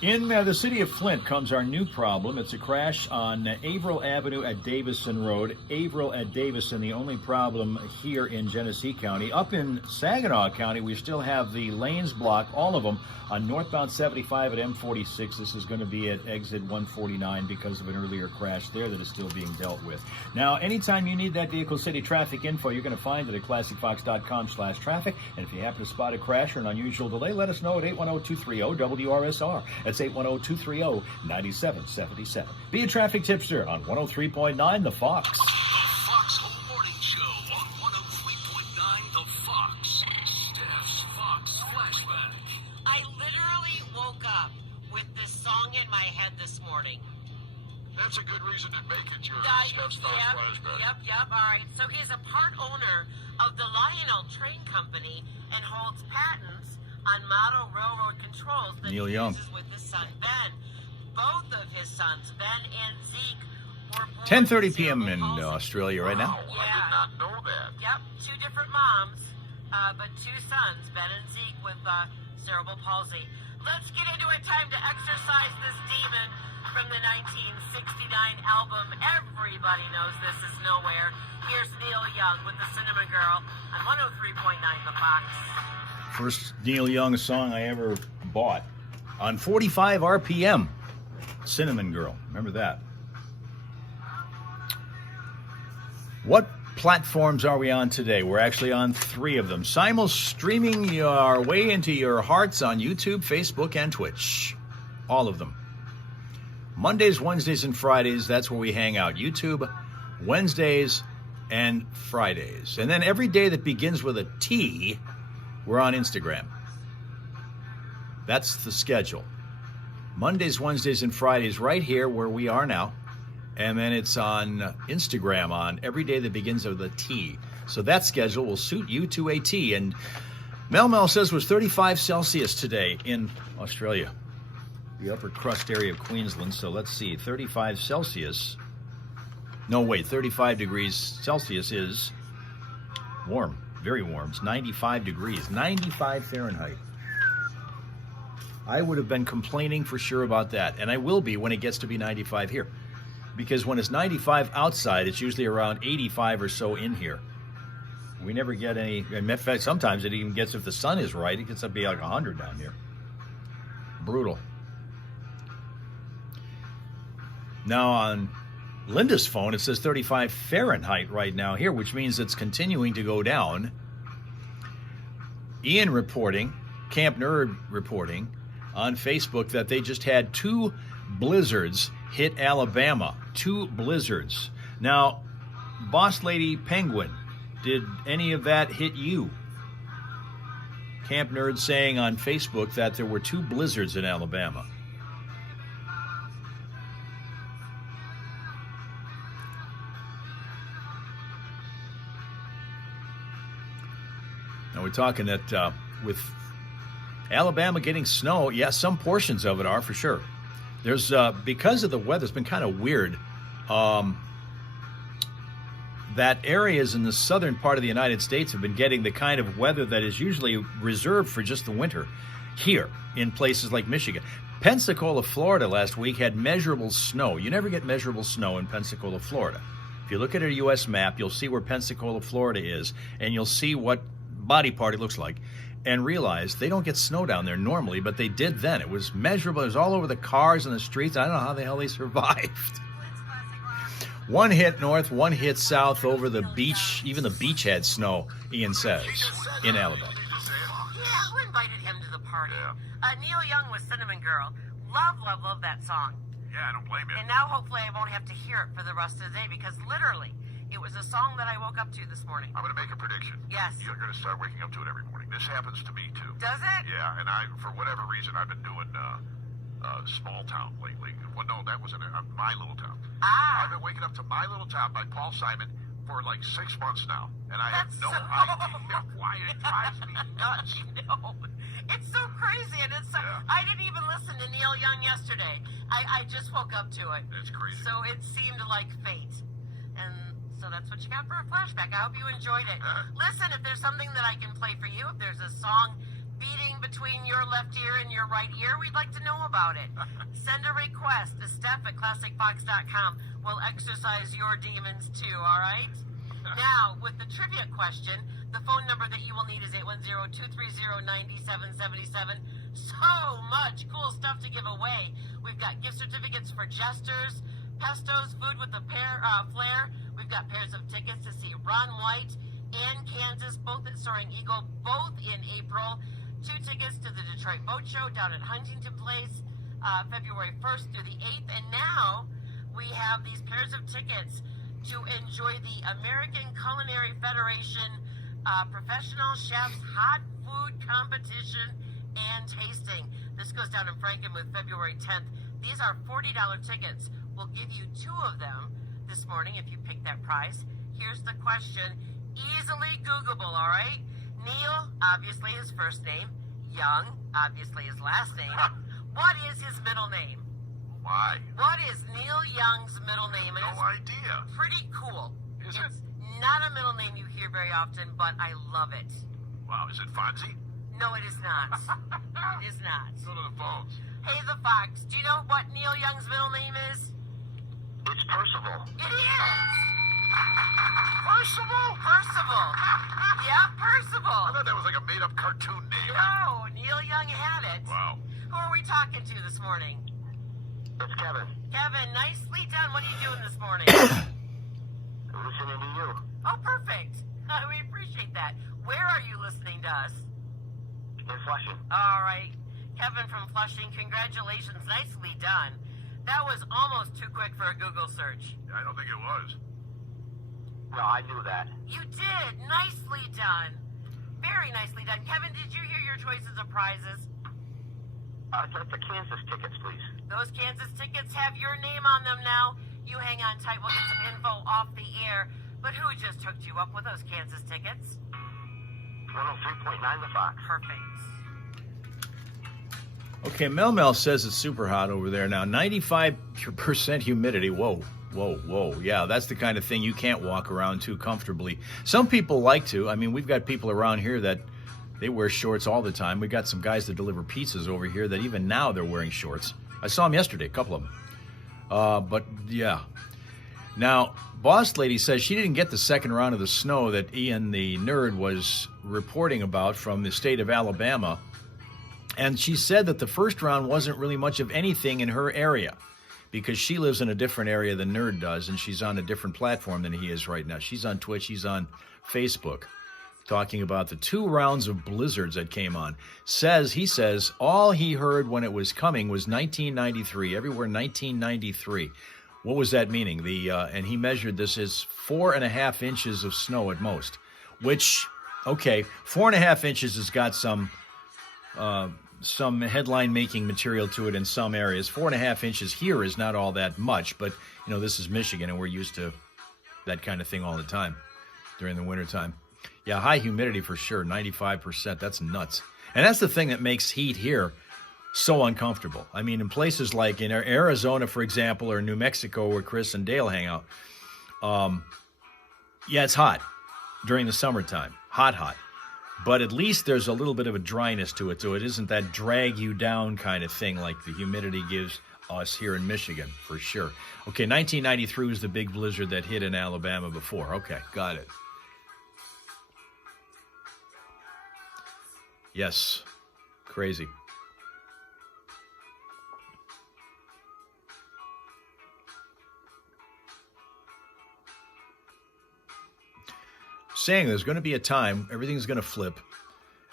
In the city of Flint comes our new problem. It's a crash on Averill Avenue at Davison Road. Averill at Davison, the only problem here in Genesee County. Up in Saginaw County, we still have the lanes blocked, all of them, on northbound 75 at M46. This is going to be at exit 149 because of an earlier crash there that is still being dealt with. Now, anytime you need that Vehicle City traffic info, you're going to find it at classicfox.com/traffic. And if you happen to spot a crash or an unusual delay, let us know at 810-230-WRSR. That's 810-230-9777. Be a traffic tipster on 103.9 The Fox. The Fox Home Morning Show on 103.9 The Fox. Steph's Fox Flashback. I literally woke up with this song in my head this morning. That's a good reason to make it your Steph's Fox flashback. Yep. All right. So he's a part owner of the Lionel Train Company and holds patents on model railroad controls that Neil he Young. uses with his son Ben. Both of his sons, Ben and Zeke, were born 10:30 with p.m. in cerebral palsy. Australia right now. Wow, I did not know that. Yep, 2 different moms, but 2 sons, Ben and Zeke, with cerebral palsy. Let's get into it. Time to exercise this demon from the 1969 album. Everybody knows This Is Nowhere. Here's Neil Young with the Cinnamon Girl on 103.9 The Fox. First Neil Young song I ever bought on 45 RPM. Cinnamon Girl. Remember that. What platforms are we on today? We're actually on 3 of them. Simul streaming our way into your hearts on YouTube, Facebook, and Twitch. All of them. Mondays, Wednesdays, and Fridays, that's where we hang out. YouTube, Wednesdays, and Fridays. And then every day that begins with a T, we're on Instagram. That's the schedule. Mondays, Wednesdays, and Fridays right here where we are now. And then it's on Instagram on every day that begins with a T. So that schedule will suit you to a T. And Mel says it was 35 Celsius today in Australia, the upper crust area of Queensland. So let's see, 35 Celsius. No, wait, 35 degrees Celsius is warm, very warm. It's 95 degrees, 95 Fahrenheit. I would have been complaining for sure about that, and I will be when it gets to be 95 here. because when it's 95 outside, it's usually around 85 or so in here. We never get any. In fact, sometimes it even gets, if the sun is right, it gets up to be like 100 down here. Brutal. Now on Linda's phone, it says 35 Fahrenheit right now here, which means it's continuing to go down. Ian reporting, Camp Nerd reporting on Facebook that they just had 2 blizzards hit Alabama. 2 blizzards. Now, Boss Lady Penguin, did any of that hit you? Camp Nerd saying on Facebook that there were 2 blizzards in Alabama. Now we're talking that with Alabama getting snow, yes, some portions of it are for sure. There's because of the weather, it's been kind of weird. That areas in the southern part of the United States have been getting the kind of weather that is usually reserved for just the winter here in places like Michigan. Pensacola, Florida last week had measurable snow. You never get measurable snow in Pensacola, Florida. If you look at a U.S. map, you'll see where Pensacola, Florida is, and you'll see what body part it looks like, and realize they don't get snow down there normally, but they did then. It was measurable. It was all over the cars and the streets. I don't know how the hell they survived. One hit north, one hit south over the beach. Even the beach had snow, Ian says, in Alabama. Yeah, who invited him to the party? Neil Young with Cinnamon Girl. Love that song. Yeah, I don't blame you. And now hopefully I won't have to hear it for the rest of the day, because literally, it was a song that I woke up to this morning. I'm going to make a prediction. Yes. You're going to start waking up to it every morning. This happens to me, too. Does it? Yeah, and for whatever reason, I've been doing Small Town lately. Well, no, that wasn't My Little Town. I've been waking up to My Little Town by Paul Simon for like 6 months now, and I have no idea why it drives me nuts. No, it's so crazy, and it's so, I didn't even listen to Neil Young yesterday. I just woke up to it. It's crazy. So it seemed like fate, and so that's what you got for a flashback. I hope you enjoyed it. Listen, if there's something that I can play for you, if there's a song beating between your left ear and your right ear, we'd like to know about it. Send a request to Steph@ClassicFox.com. We'll exercise your demons too, all right? Now, with the trivia question, the phone number that you will need is 810-230-9777. So much cool stuff to give away. We've got gift certificates for Jesters, Pesto's Food with a Flair. We've got pairs of tickets to see Ron White and Kansas, both at Soaring Eagle, both in April. 2 tickets to the Detroit Boat Show down at Huntington Place, February 1st through the 8th. And now we have these pairs of tickets to enjoy the American Culinary Federation Professional Chefs Hot Food Competition and Tasting. This goes down in Frankenmuth February 10th. These are $40 tickets. We'll give you 2 of them this morning if you pick that prize. Here's the question. Easily Googleable, all right? Neil, obviously his first name. Young, obviously his last name. What is his middle name? Why? What is Neil Young's middle name? And No idea. pretty cool. Is It's it? not a middle name you hear very often, but I love it. Wow, is it Fonzie? No, it is not. It is not. Go to the phones. Hey, the Fox, do you know what Neil Young's middle name is? It's Percival. It is! Percival? Percival. Yeah, Percival. I thought that was like a made-up cartoon name. No, Neil Young had it. Wow. Who are we talking to this morning? It's Kevin. Kevin, nicely done. What are you doing this morning? Listening to you. Oh, perfect. We appreciate that. Where are you listening to us? In Flushing. All right. Kevin from Flushing, congratulations. Nicely done. That was almost too quick for a Google search. I don't think it was. No, I knew that. You did. Nicely done. Very nicely done. Kevin, did you hear your choices of prizes? Just the Kansas tickets, please. Those Kansas tickets have your name on them now. You hang on tight. We'll get some info off the air. But who just hooked you up with those Kansas tickets? 103.9 The Fox. Perfect. Okay, Mel says it's super hot over there now. 95% humidity. Whoa. Yeah, that's the kind of thing you can't walk around too comfortably. Some people like to. I mean, we've got people around here that they wear shorts all the time. We got some guys that deliver pizzas over here that even now they're wearing shorts. I saw them yesterday, a couple of them. But yeah. Now, Boss Lady says she didn't get the second round of the snow that Ian the nerd was reporting about from the state of Alabama. And she said that the first round wasn't really much of anything in her area because she lives in a different area than Nerd does, and she's on a different platform than he is right now. She's on Twitch, he's on Facebook, talking about the 2 rounds of blizzards that came on. He says all he heard when it was coming was 1993, everywhere 1993. What was that meaning? And he measured this as 4.5 inches of snow at most, which, okay, 4.5 inches has got some headline-making material to it in some areas. 4.5 inches here is not all that much, but, this is Michigan, and we're used to that kind of thing all the time during the wintertime. Yeah, high humidity for sure, 95%. That's nuts. And that's the thing that makes heat here so uncomfortable. I mean, in places like in Arizona, for example, or New Mexico, where Chris and Dale hang out, yeah, it's hot during the summertime. Hot. But at least there's a little bit of a dryness to it, so it isn't that drag you down kind of thing like the humidity gives us here in Michigan, for sure. Okay, 1993 was the big blizzard that hit in Alabama before. Okay, got it. Yes, crazy. Saying there's going to be a time, everything's going to flip,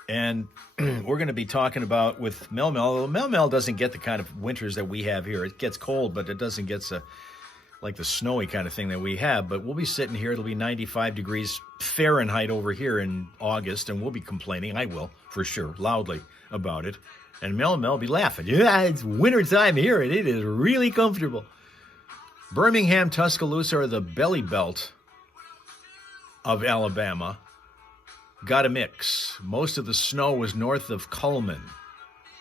and we're going to be talking about with Mel. Mel doesn't get the kind of winters that we have here. It gets cold, but it doesn't get like the snowy kind of thing that we have. But we'll be sitting here. It'll be 95 degrees Fahrenheit over here in August, and we'll be complaining. I will, for sure, loudly about it. And Mel will be laughing. Yeah, it's wintertime here, and it is really comfortable. Birmingham, Tuscaloosa are the belly belt of Alabama. Got a mix. Most of the snow was north of Cullman.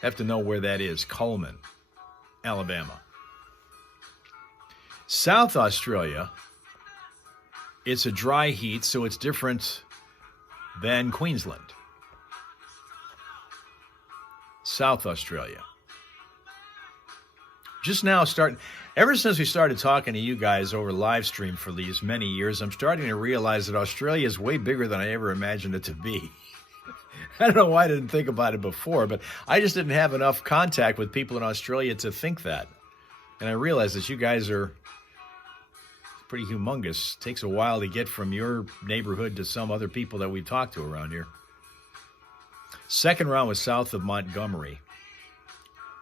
Have to know where that is. Cullman, Alabama. South Australia, it's a dry heat, so it's different than Queensland. South Australia. Just now ever since we started talking to you guys over live stream for these many years, I'm starting to realize that Australia is way bigger than I ever imagined it to be. I don't know why I didn't think about it before, but I just didn't have enough contact with people in Australia to think that. And I realized that you guys are pretty humongous. It takes a while to get from your neighborhood to some other people that we talk to around here. Second round was south of Montgomery.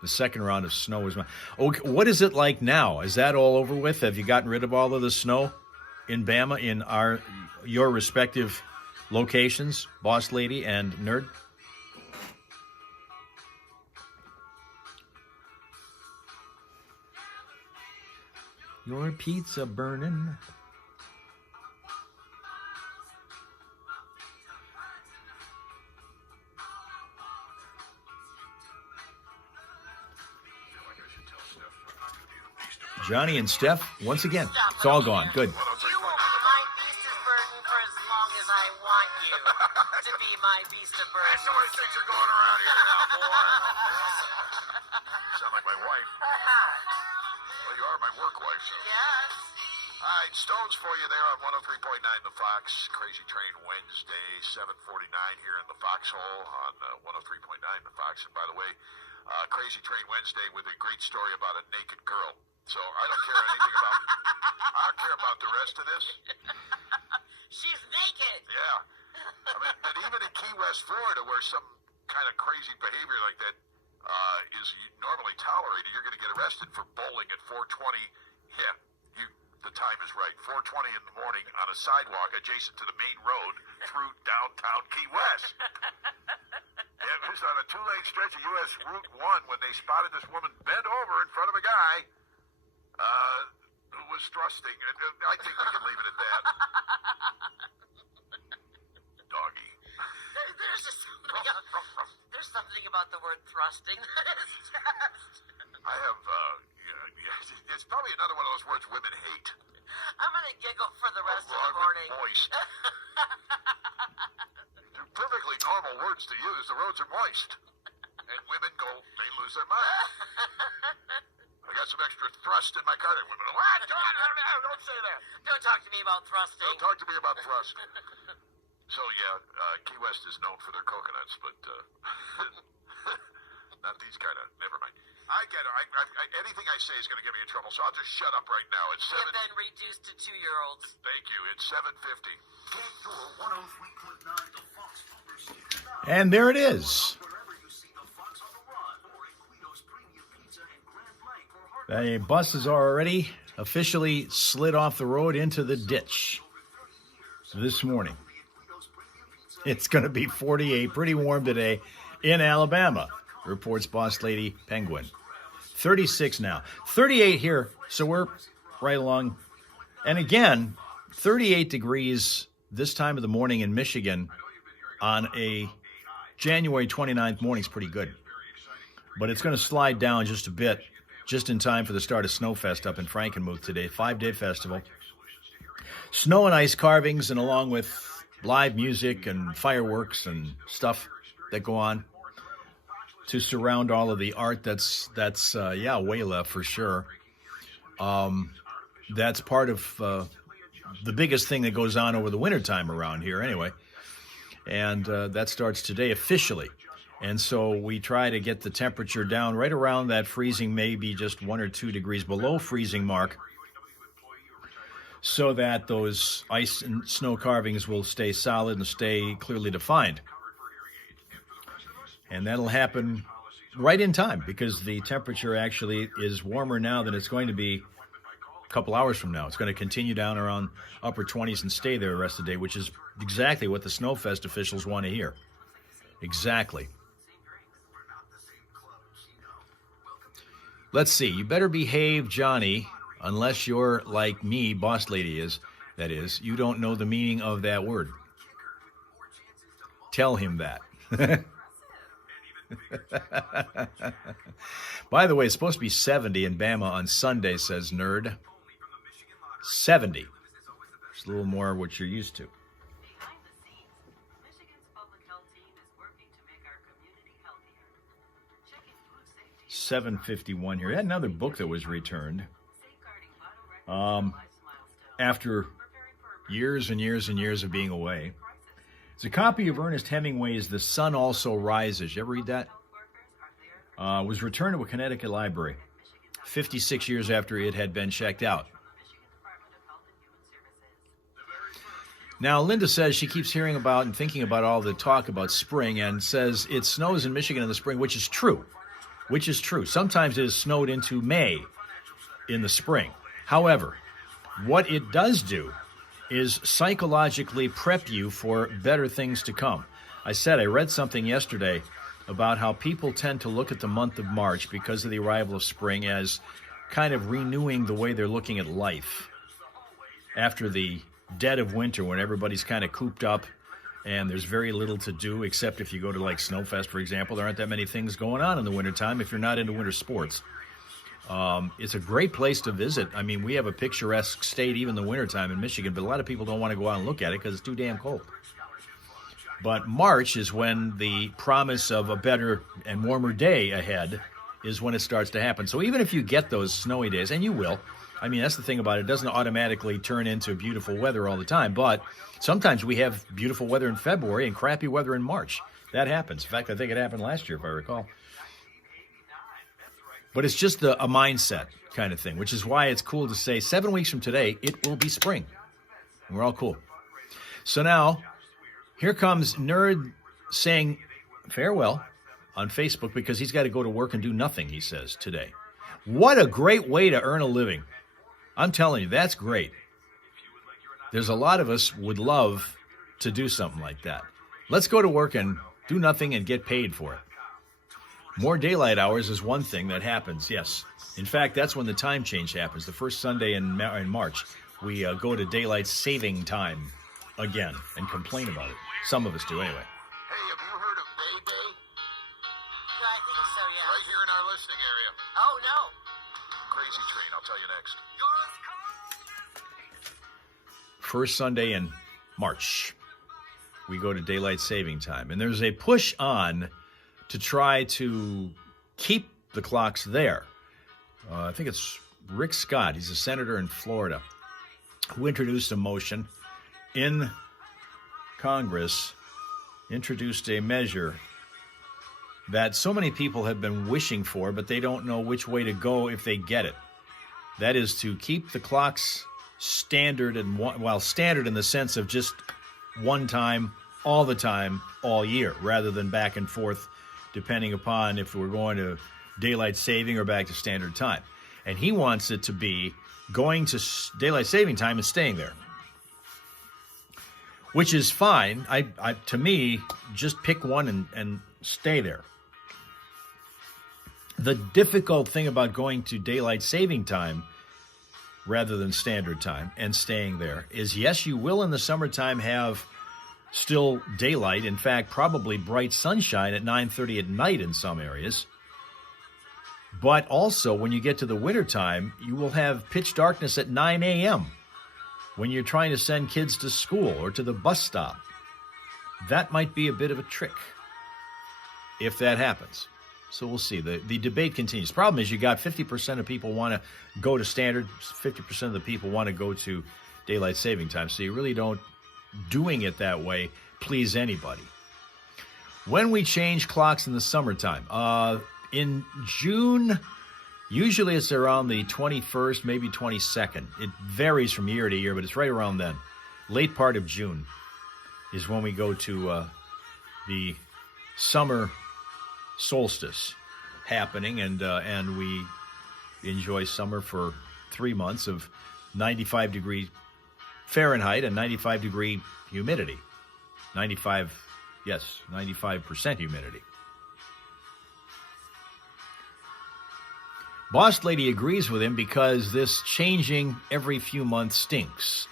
The second round of snow was... Okay, what is it like now? Is that all over with? Have you gotten rid of all of the snow in Bama in your respective locations, Boss Lady and Nerd? Your pizza burning. Johnny and Steph, once again, it's all gone. Good. You will be my beast of burden for as long as I want you to be my beast of burden. That's the way things are going around here now, boy. Sound like my wife. Well, you are my work wife, so. Yes. All right, Stones for you there on 103.9 The Fox. Crazy Train Wednesday, 7:49 here in the Foxhole on 103.9 The Fox. And by the way, Crazy Train Wednesday with a great story about a naked girl. So I don't care anything about. I don't care about the rest of this. She's naked. Yeah. I mean, but even in Key West, Florida, where some kind of crazy behavior like that is normally tolerated, you're going to get arrested for bowling at 4:20. Yeah, the time is right. 4:20 in the morning on a sidewalk adjacent to the main road through downtown Key West. It was on a 2-lane stretch of U.S. Route 1 when they spotted this woman bent over in front of a guy who was thrusting. I think we can leave it at that. Doggy. There's something about the word thrusting that is just... I have, it's probably another one of those words women hate. I'm going to giggle for the rest of the morning. Moist. They're perfectly normal words to use. The roads are moist. And women they lose their mind. I got some extra thrust in my car. What? Don't say that. Don't talk to me about thrusting. Don't talk to me about thrust. So, yeah, Key West is known for their coconuts, but not these kind of. Never mind. I get it. Anything I say is going to get me in trouble, so I'll just shut up right now. It's We've been reduced to 2-year-olds. Thank you. It's 7:50. And there it is. The buses are already officially slid off the road into the ditch this morning. It's going to be 48, pretty warm today in Alabama, reports Boss Lady Penguin. 36 now. 38 here, so we're right along. And again, 38 degrees this time of the morning in Michigan on a January 29th morning is pretty good. But it's going to slide down just a bit, just in time for the start of Snowfest up in Frankenmuth today, 5-day festival. Snow and ice carvings, and along with live music and fireworks and stuff that go on to surround all of the art. That's Wayla for sure. That's part of the biggest thing that goes on over the wintertime around here anyway. And that starts today officially. And so we try to get the temperature down right around that freezing, maybe just 1 or 2 degrees below freezing mark, so that those ice and snow carvings will stay solid and stay clearly defined. And that'll happen right in time, because the temperature actually is warmer now than it's going to be a couple hours from now. It's going to continue down around upper 20s and stay there the rest of the day, which is exactly what the Snowfest officials want to hear. Exactly. Let's see. You better behave, Johnny, unless you're like me, Boss Lady is. That is, you don't know the meaning of that word. Tell him that. By the way, it's supposed to be 70 in Bama on Sunday, says Nerd. 70. It's a little more of what you're used to. 7:51 here. I had another book that was returned. After years and years and years of being away. It's a copy of Ernest Hemingway's The Sun Also Rises. You ever read that? Was returned to a Connecticut library 56 years after it had been checked out. Now, Linda says she keeps hearing about and thinking about all the talk about spring, and says it snows in Michigan in the spring, which is true. Which is true. Sometimes it has snowed into May in the spring. However, what it does do is psychologically prep you for better things to come. I read something yesterday about how people tend to look at the month of March, because of the arrival of spring, as kind of renewing the way they're looking at life after the dead of winter, when everybody's kind of cooped up and there's very little to do, except if you go to like Snowfest, for example. There aren't that many things going on in the wintertime if you're not into winter sports. It's a great place to visit. I mean, we have a picturesque state even in the wintertime in Michigan, but a lot of people don't want to go out and look at it because it's too damn cold. But March is when the promise of a better and warmer day ahead is when it starts to happen. So even if you get those snowy days, and you will, I mean, that's the thing about it. It doesn't automatically turn into beautiful weather all the time, but sometimes we have beautiful weather in February and crappy weather in March. That happens. In fact, I think it happened last year, if I recall. But it's just a mindset kind of thing, which is why it's cool to say 7 weeks from today, it will be spring. And we're all cool. So now, here comes Nerd saying farewell on Facebook, because he's got to go to work and do nothing, he says, today. What a great way to earn a living. I'm telling you, that's great. There's a lot of us would love to do something like that. Let's go to work and do nothing and get paid for it. More daylight hours is one thing that happens, yes. In fact, that's when the time change happens. The first Sunday in March, we go to daylight saving time again and complain about it. Some of us do anyway. Hey, have you heard of Bay Day? Yeah, I think so, yeah. Right here in our listening area. Oh, no. Crazy train, I'll tell you next. First Sunday in March, we go to daylight saving time. And there's a push on to try to keep the clocks there. I think it's Rick Scott, he's a senator in Florida, who introduced a motion in Congress, introduced a measure that so many people have been wishing for, but they don't know which way to go if they get it. That is to keep the clocks standard, and standard in the sense of just one time, all the time, all year, rather than back and forth, depending upon if we're going to daylight saving or back to standard time. And he wants it to be going to daylight saving time and staying there, which is fine. To me, just pick one and stay there. The difficult thing about going to daylight saving time rather than standard time and staying there is, yes, you will in the summertime have still daylight. In fact, probably bright sunshine at 9:30 at night in some areas. But also, when you get to the wintertime, you will have pitch darkness at 9 a.m. when you're trying to send kids to school or to the bus stop. That might be a bit of a trick if that happens. So we'll see. The debate continues. The problem is you got 50% of people want to go to standard, 50% of the people want to go to daylight saving time. So you really don't, doing it that way, please anybody. When we change clocks in the summertime, in June, usually it's around the 21st, maybe 22nd. It varies from year to year, but it's right around then. Late part of June is when we go to the summer solstice happening, and we enjoy summer for 3 months of 95 degree Fahrenheit and 95 degree humidity. 95% humidity. Boss Lady agrees with him because this changing every few months stinks.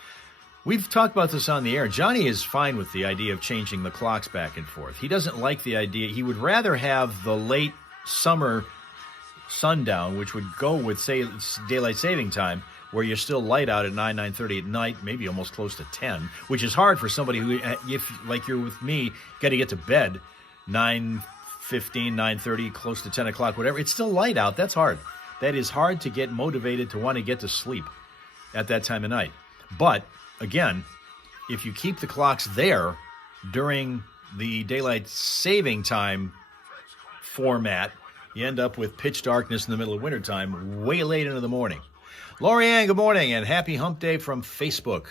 We've talked about this on the air. Johnny is fine with the idea of changing the clocks back and forth. He doesn't like the idea. He would rather have the late summer sundown, which would go with, say, daylight saving time, where you're still light out at 9:30 at night, maybe almost close to 10, which is hard for somebody who, if like you're with me, got to get to bed 9:15, 9:30, close to 10 o'clock, whatever. It's still light out. That's hard. That is hard to get motivated to want to get to sleep at that time of night. But again, if you keep the clocks there during the daylight saving time format, you end up with pitch darkness in the middle of wintertime, way late into the morning. Lorianne, good morning, and happy hump day from Facebook.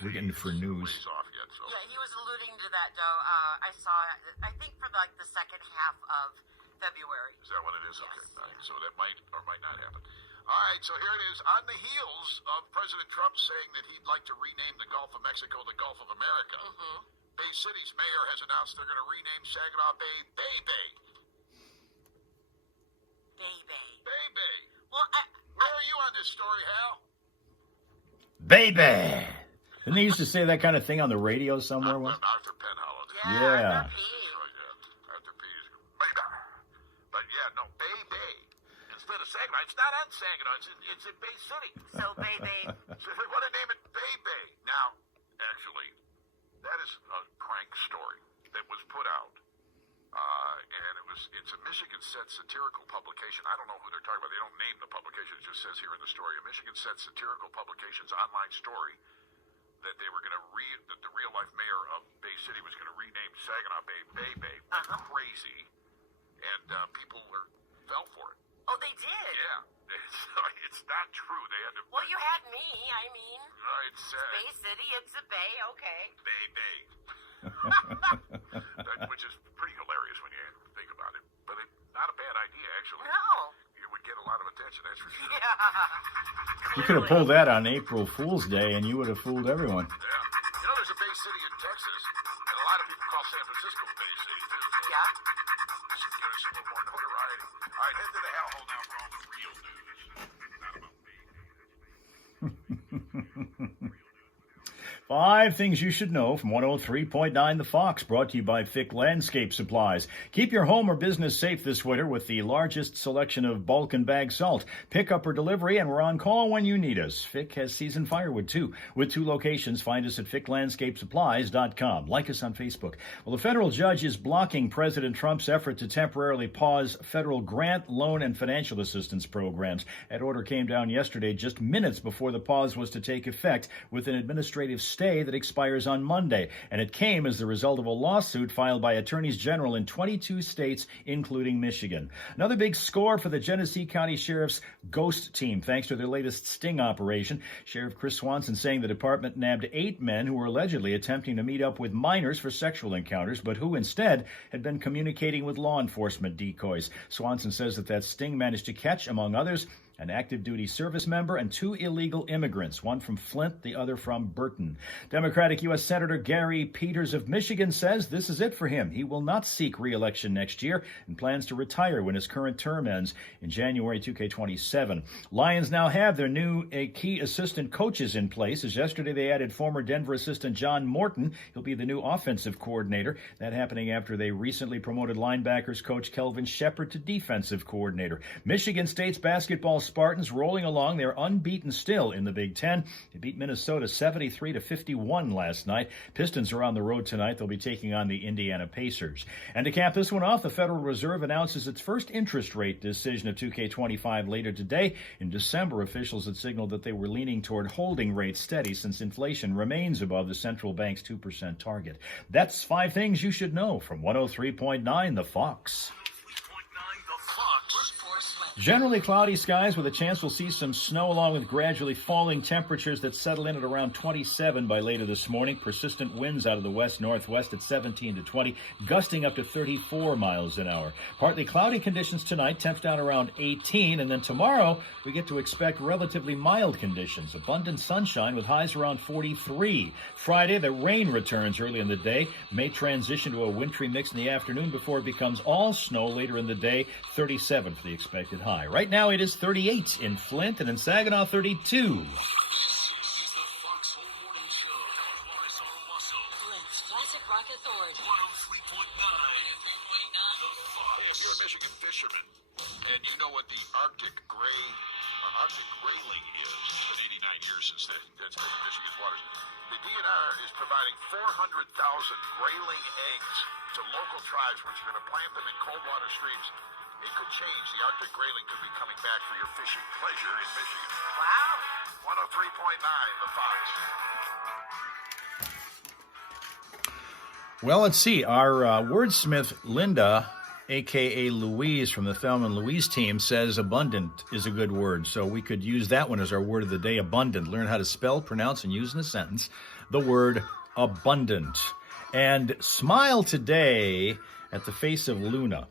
We're getting for news. Yeah, he was alluding to that, Joe. I saw, I think for like the second half of February. Is that what it is? Yes. Okay. All right. So that might or might not happen. All right, so here it is. On the heels of President Trump saying that he'd like to rename the Gulf of Mexico the Gulf of America, Bay City's mayor has announced they're going to rename Saginaw Bay Bay Bay. Bay Bay. Bay Bay. Well, Where are you on this story, Hal? Baby! Didn't they used to say that kind of thing on the radio somewhere? Arthur Penhollow did. Yeah. Arthur P. Arthur P. is Bay. But yeah, no, Bay Bay. Instead of Saginaw, it's not on Saginaw, it's in Bay City. So Bay Bay. So they want to name it Bay Bay. Now, actually, that is a crank story that was put out. And it's a Michigan Set satirical publication. I don't know who they're talking about. They don't name the publication. It just says here in the story, a Michigan Set satirical publication's online story that they were going to that the real life mayor of Bay City was going to rename Saginaw Bay Bay Bay. Went crazy, and people fell for it. Oh, they did? Yeah. It's not true. They had to. Well, you had me. I mean, It's Bay City, it's a bay, okay. Bay Bay. Which is pretty hilarious when you think about it. But not a bad idea, actually. No. You would get a lot of attention, that's for sure. Yeah. You could have pulled that on April Fool's Day, and you would have fooled everyone. Yeah. You know, there's a Bay City in Texas, and a lot of people call San Francisco Bay City, too. So Yeah. This will give us a little more notoriety. All right, head to the hellhole now for all the real news. Not about me. 5 things you should know from 103.9 The Fox, brought to you by Fick Landscape Supplies. Keep your home or business safe this winter with the largest selection of bulk and bag salt. Pick up or delivery, and we're on call when you need us. Fick has seasoned firewood, too. With 2 locations, find us at ficklandscapesupplies.com. Like us on Facebook. Well, the federal judge is blocking President Trump's effort to temporarily pause federal grant, loan, and financial assistance programs. That order came down yesterday, just minutes before the pause was to take effect, with an administrative stay that expires on Monday, and it came as the result of a lawsuit filed by attorneys general in 22 states, including Michigan. Another big score for the Genesee County Sheriff's Ghost Team, thanks to their latest sting operation. Sheriff Chris Swanson saying the department nabbed 8 men who were allegedly attempting to meet up with minors for sexual encounters, but who instead had been communicating with law enforcement decoys. Swanson says that sting managed to catch, among others, an active duty service member and 2 illegal immigrants, one from Flint, the other from Burton. Democratic U.S. Senator Gary Peters of Michigan says this is it for him. He will not seek re-election next year and plans to retire when his current term ends in January 2K27. Lions now have their new key assistant coaches in place, as yesterday they added former Denver assistant John Morton. He'll be the new offensive coordinator. That happening after they recently promoted linebackers coach Kelvin Shepard to defensive coordinator. Michigan State's basketball Spartans rolling along. They're unbeaten still in the Big Ten. They beat Minnesota 73-51 last night. Pistons are on the road tonight. They'll be taking on the Indiana Pacers. And to cap this one off, the Federal Reserve announces its first interest rate decision of 2K25 later today. In December, officials had signaled that they were leaning toward holding rates steady since inflation remains above the central bank's 2% target. That's 5 things you should know from 103.9 The Fox. Generally cloudy skies with a chance we'll see some snow, along with gradually falling temperatures that settle in at around 27 by later this morning. Persistent winds out of the west-northwest at 17 to 20, gusting up to 34 miles an hour. Partly cloudy conditions tonight, temps down around 18, and then tomorrow we get to expect relatively mild conditions. Abundant sunshine with highs around 43. Friday, the rain returns early in the day, may transition to a wintry mix in the afternoon before it becomes all snow later in the day. 37 for the expected high. Right now it is 38 in Flint, and in Saginaw 32. If you're a Michigan fisherman and you know what the Arctic grayling is, it's been 89 years since that's been in Michigan's waters. The DNR is providing 400,000 grayling eggs to local tribes, which are going to plant them in cold water streams. It could change. The Arctic grayling could be coming back for your fishing pleasure in Michigan. Wow. 103.9 The Fox. Well, let's see. Our wordsmith, Linda, a.k.a. Louise from the Thelma and Louise team, says abundant is a good word. So we could use that one as our word of the day, abundant. Learn how to spell, pronounce, and use in a sentence the word abundant. And smile today at the face of Luna.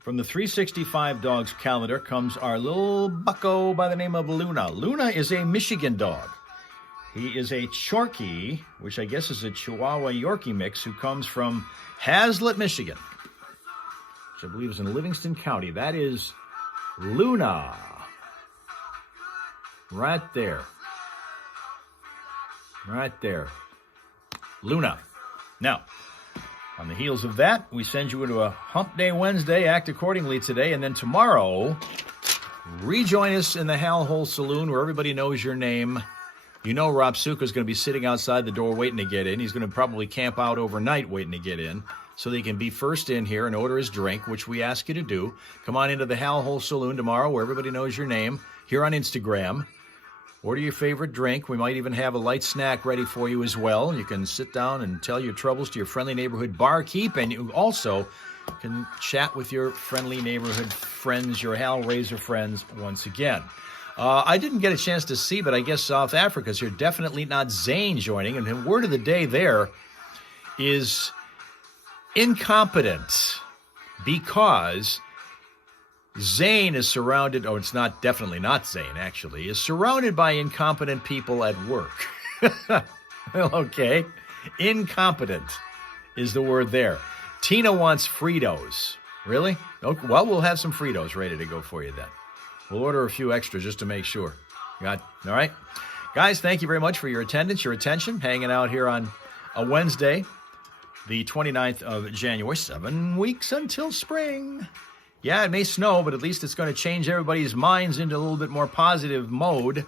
From the 365 Dogs calendar comes our little bucko by the name of Luna. Luna is a Michigan dog. He is a Chorky, which I guess is a Chihuahua-Yorkie mix, who comes from Hazlet, Michigan, which I believe is in Livingston County. That is Luna. Right there. Right there. Luna. Now, on the heels of that, we send you into a Hump Day Wednesday. Act accordingly today. And then tomorrow, rejoin us in the Hal Hole Saloon, where everybody knows your name. You know Rob Suka is going to be sitting outside the door waiting to get in. He's going to probably camp out overnight waiting to get in, so that he can be first in here and order his drink, which we ask you to do. Come on into the Hal Hole Saloon tomorrow, where everybody knows your name. Here on Instagram. Order your favorite drink. We might even have a light snack ready for you as well. You can sit down and tell your troubles to your friendly neighborhood barkeep, and you also can chat with your friendly neighborhood friends, your Hal Razor friends, once again. I didn't get a chance to see, but I guess South Africa's here. Definitely not Zane joining. And the word of the day there is incompetent, because Zane is surrounded, it's not, definitely not Zane, actually, is surrounded by incompetent people at work. Okay. Incompetent is the word there. Tina wants Fritos. Really? Okay, well, we'll have some Fritos ready to go for you then. We'll order a few extras just to make sure. All right? Guys, thank you very much for your attendance, your attention, hanging out here on a Wednesday, the 29th of January. 7 weeks until spring. Yeah, it may snow, but at least it's going to change everybody's minds into a little bit more positive mode.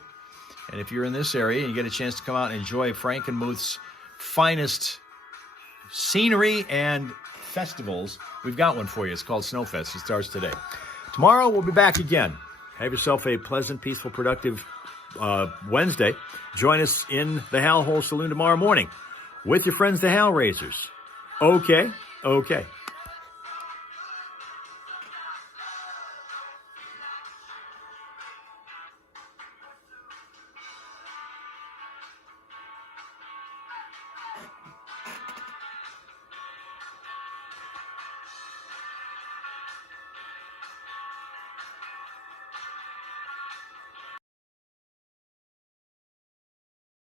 And if you're in this area and you get a chance to come out and enjoy Frankenmuth's finest scenery and festivals, we've got one for you. It's called Snowfest. It starts today. Tomorrow, we'll be back again. Have yourself a pleasant, peaceful, productive Wednesday. Join us in the Hal Hole Saloon tomorrow morning with your friends, the Hal Raisers. Okay.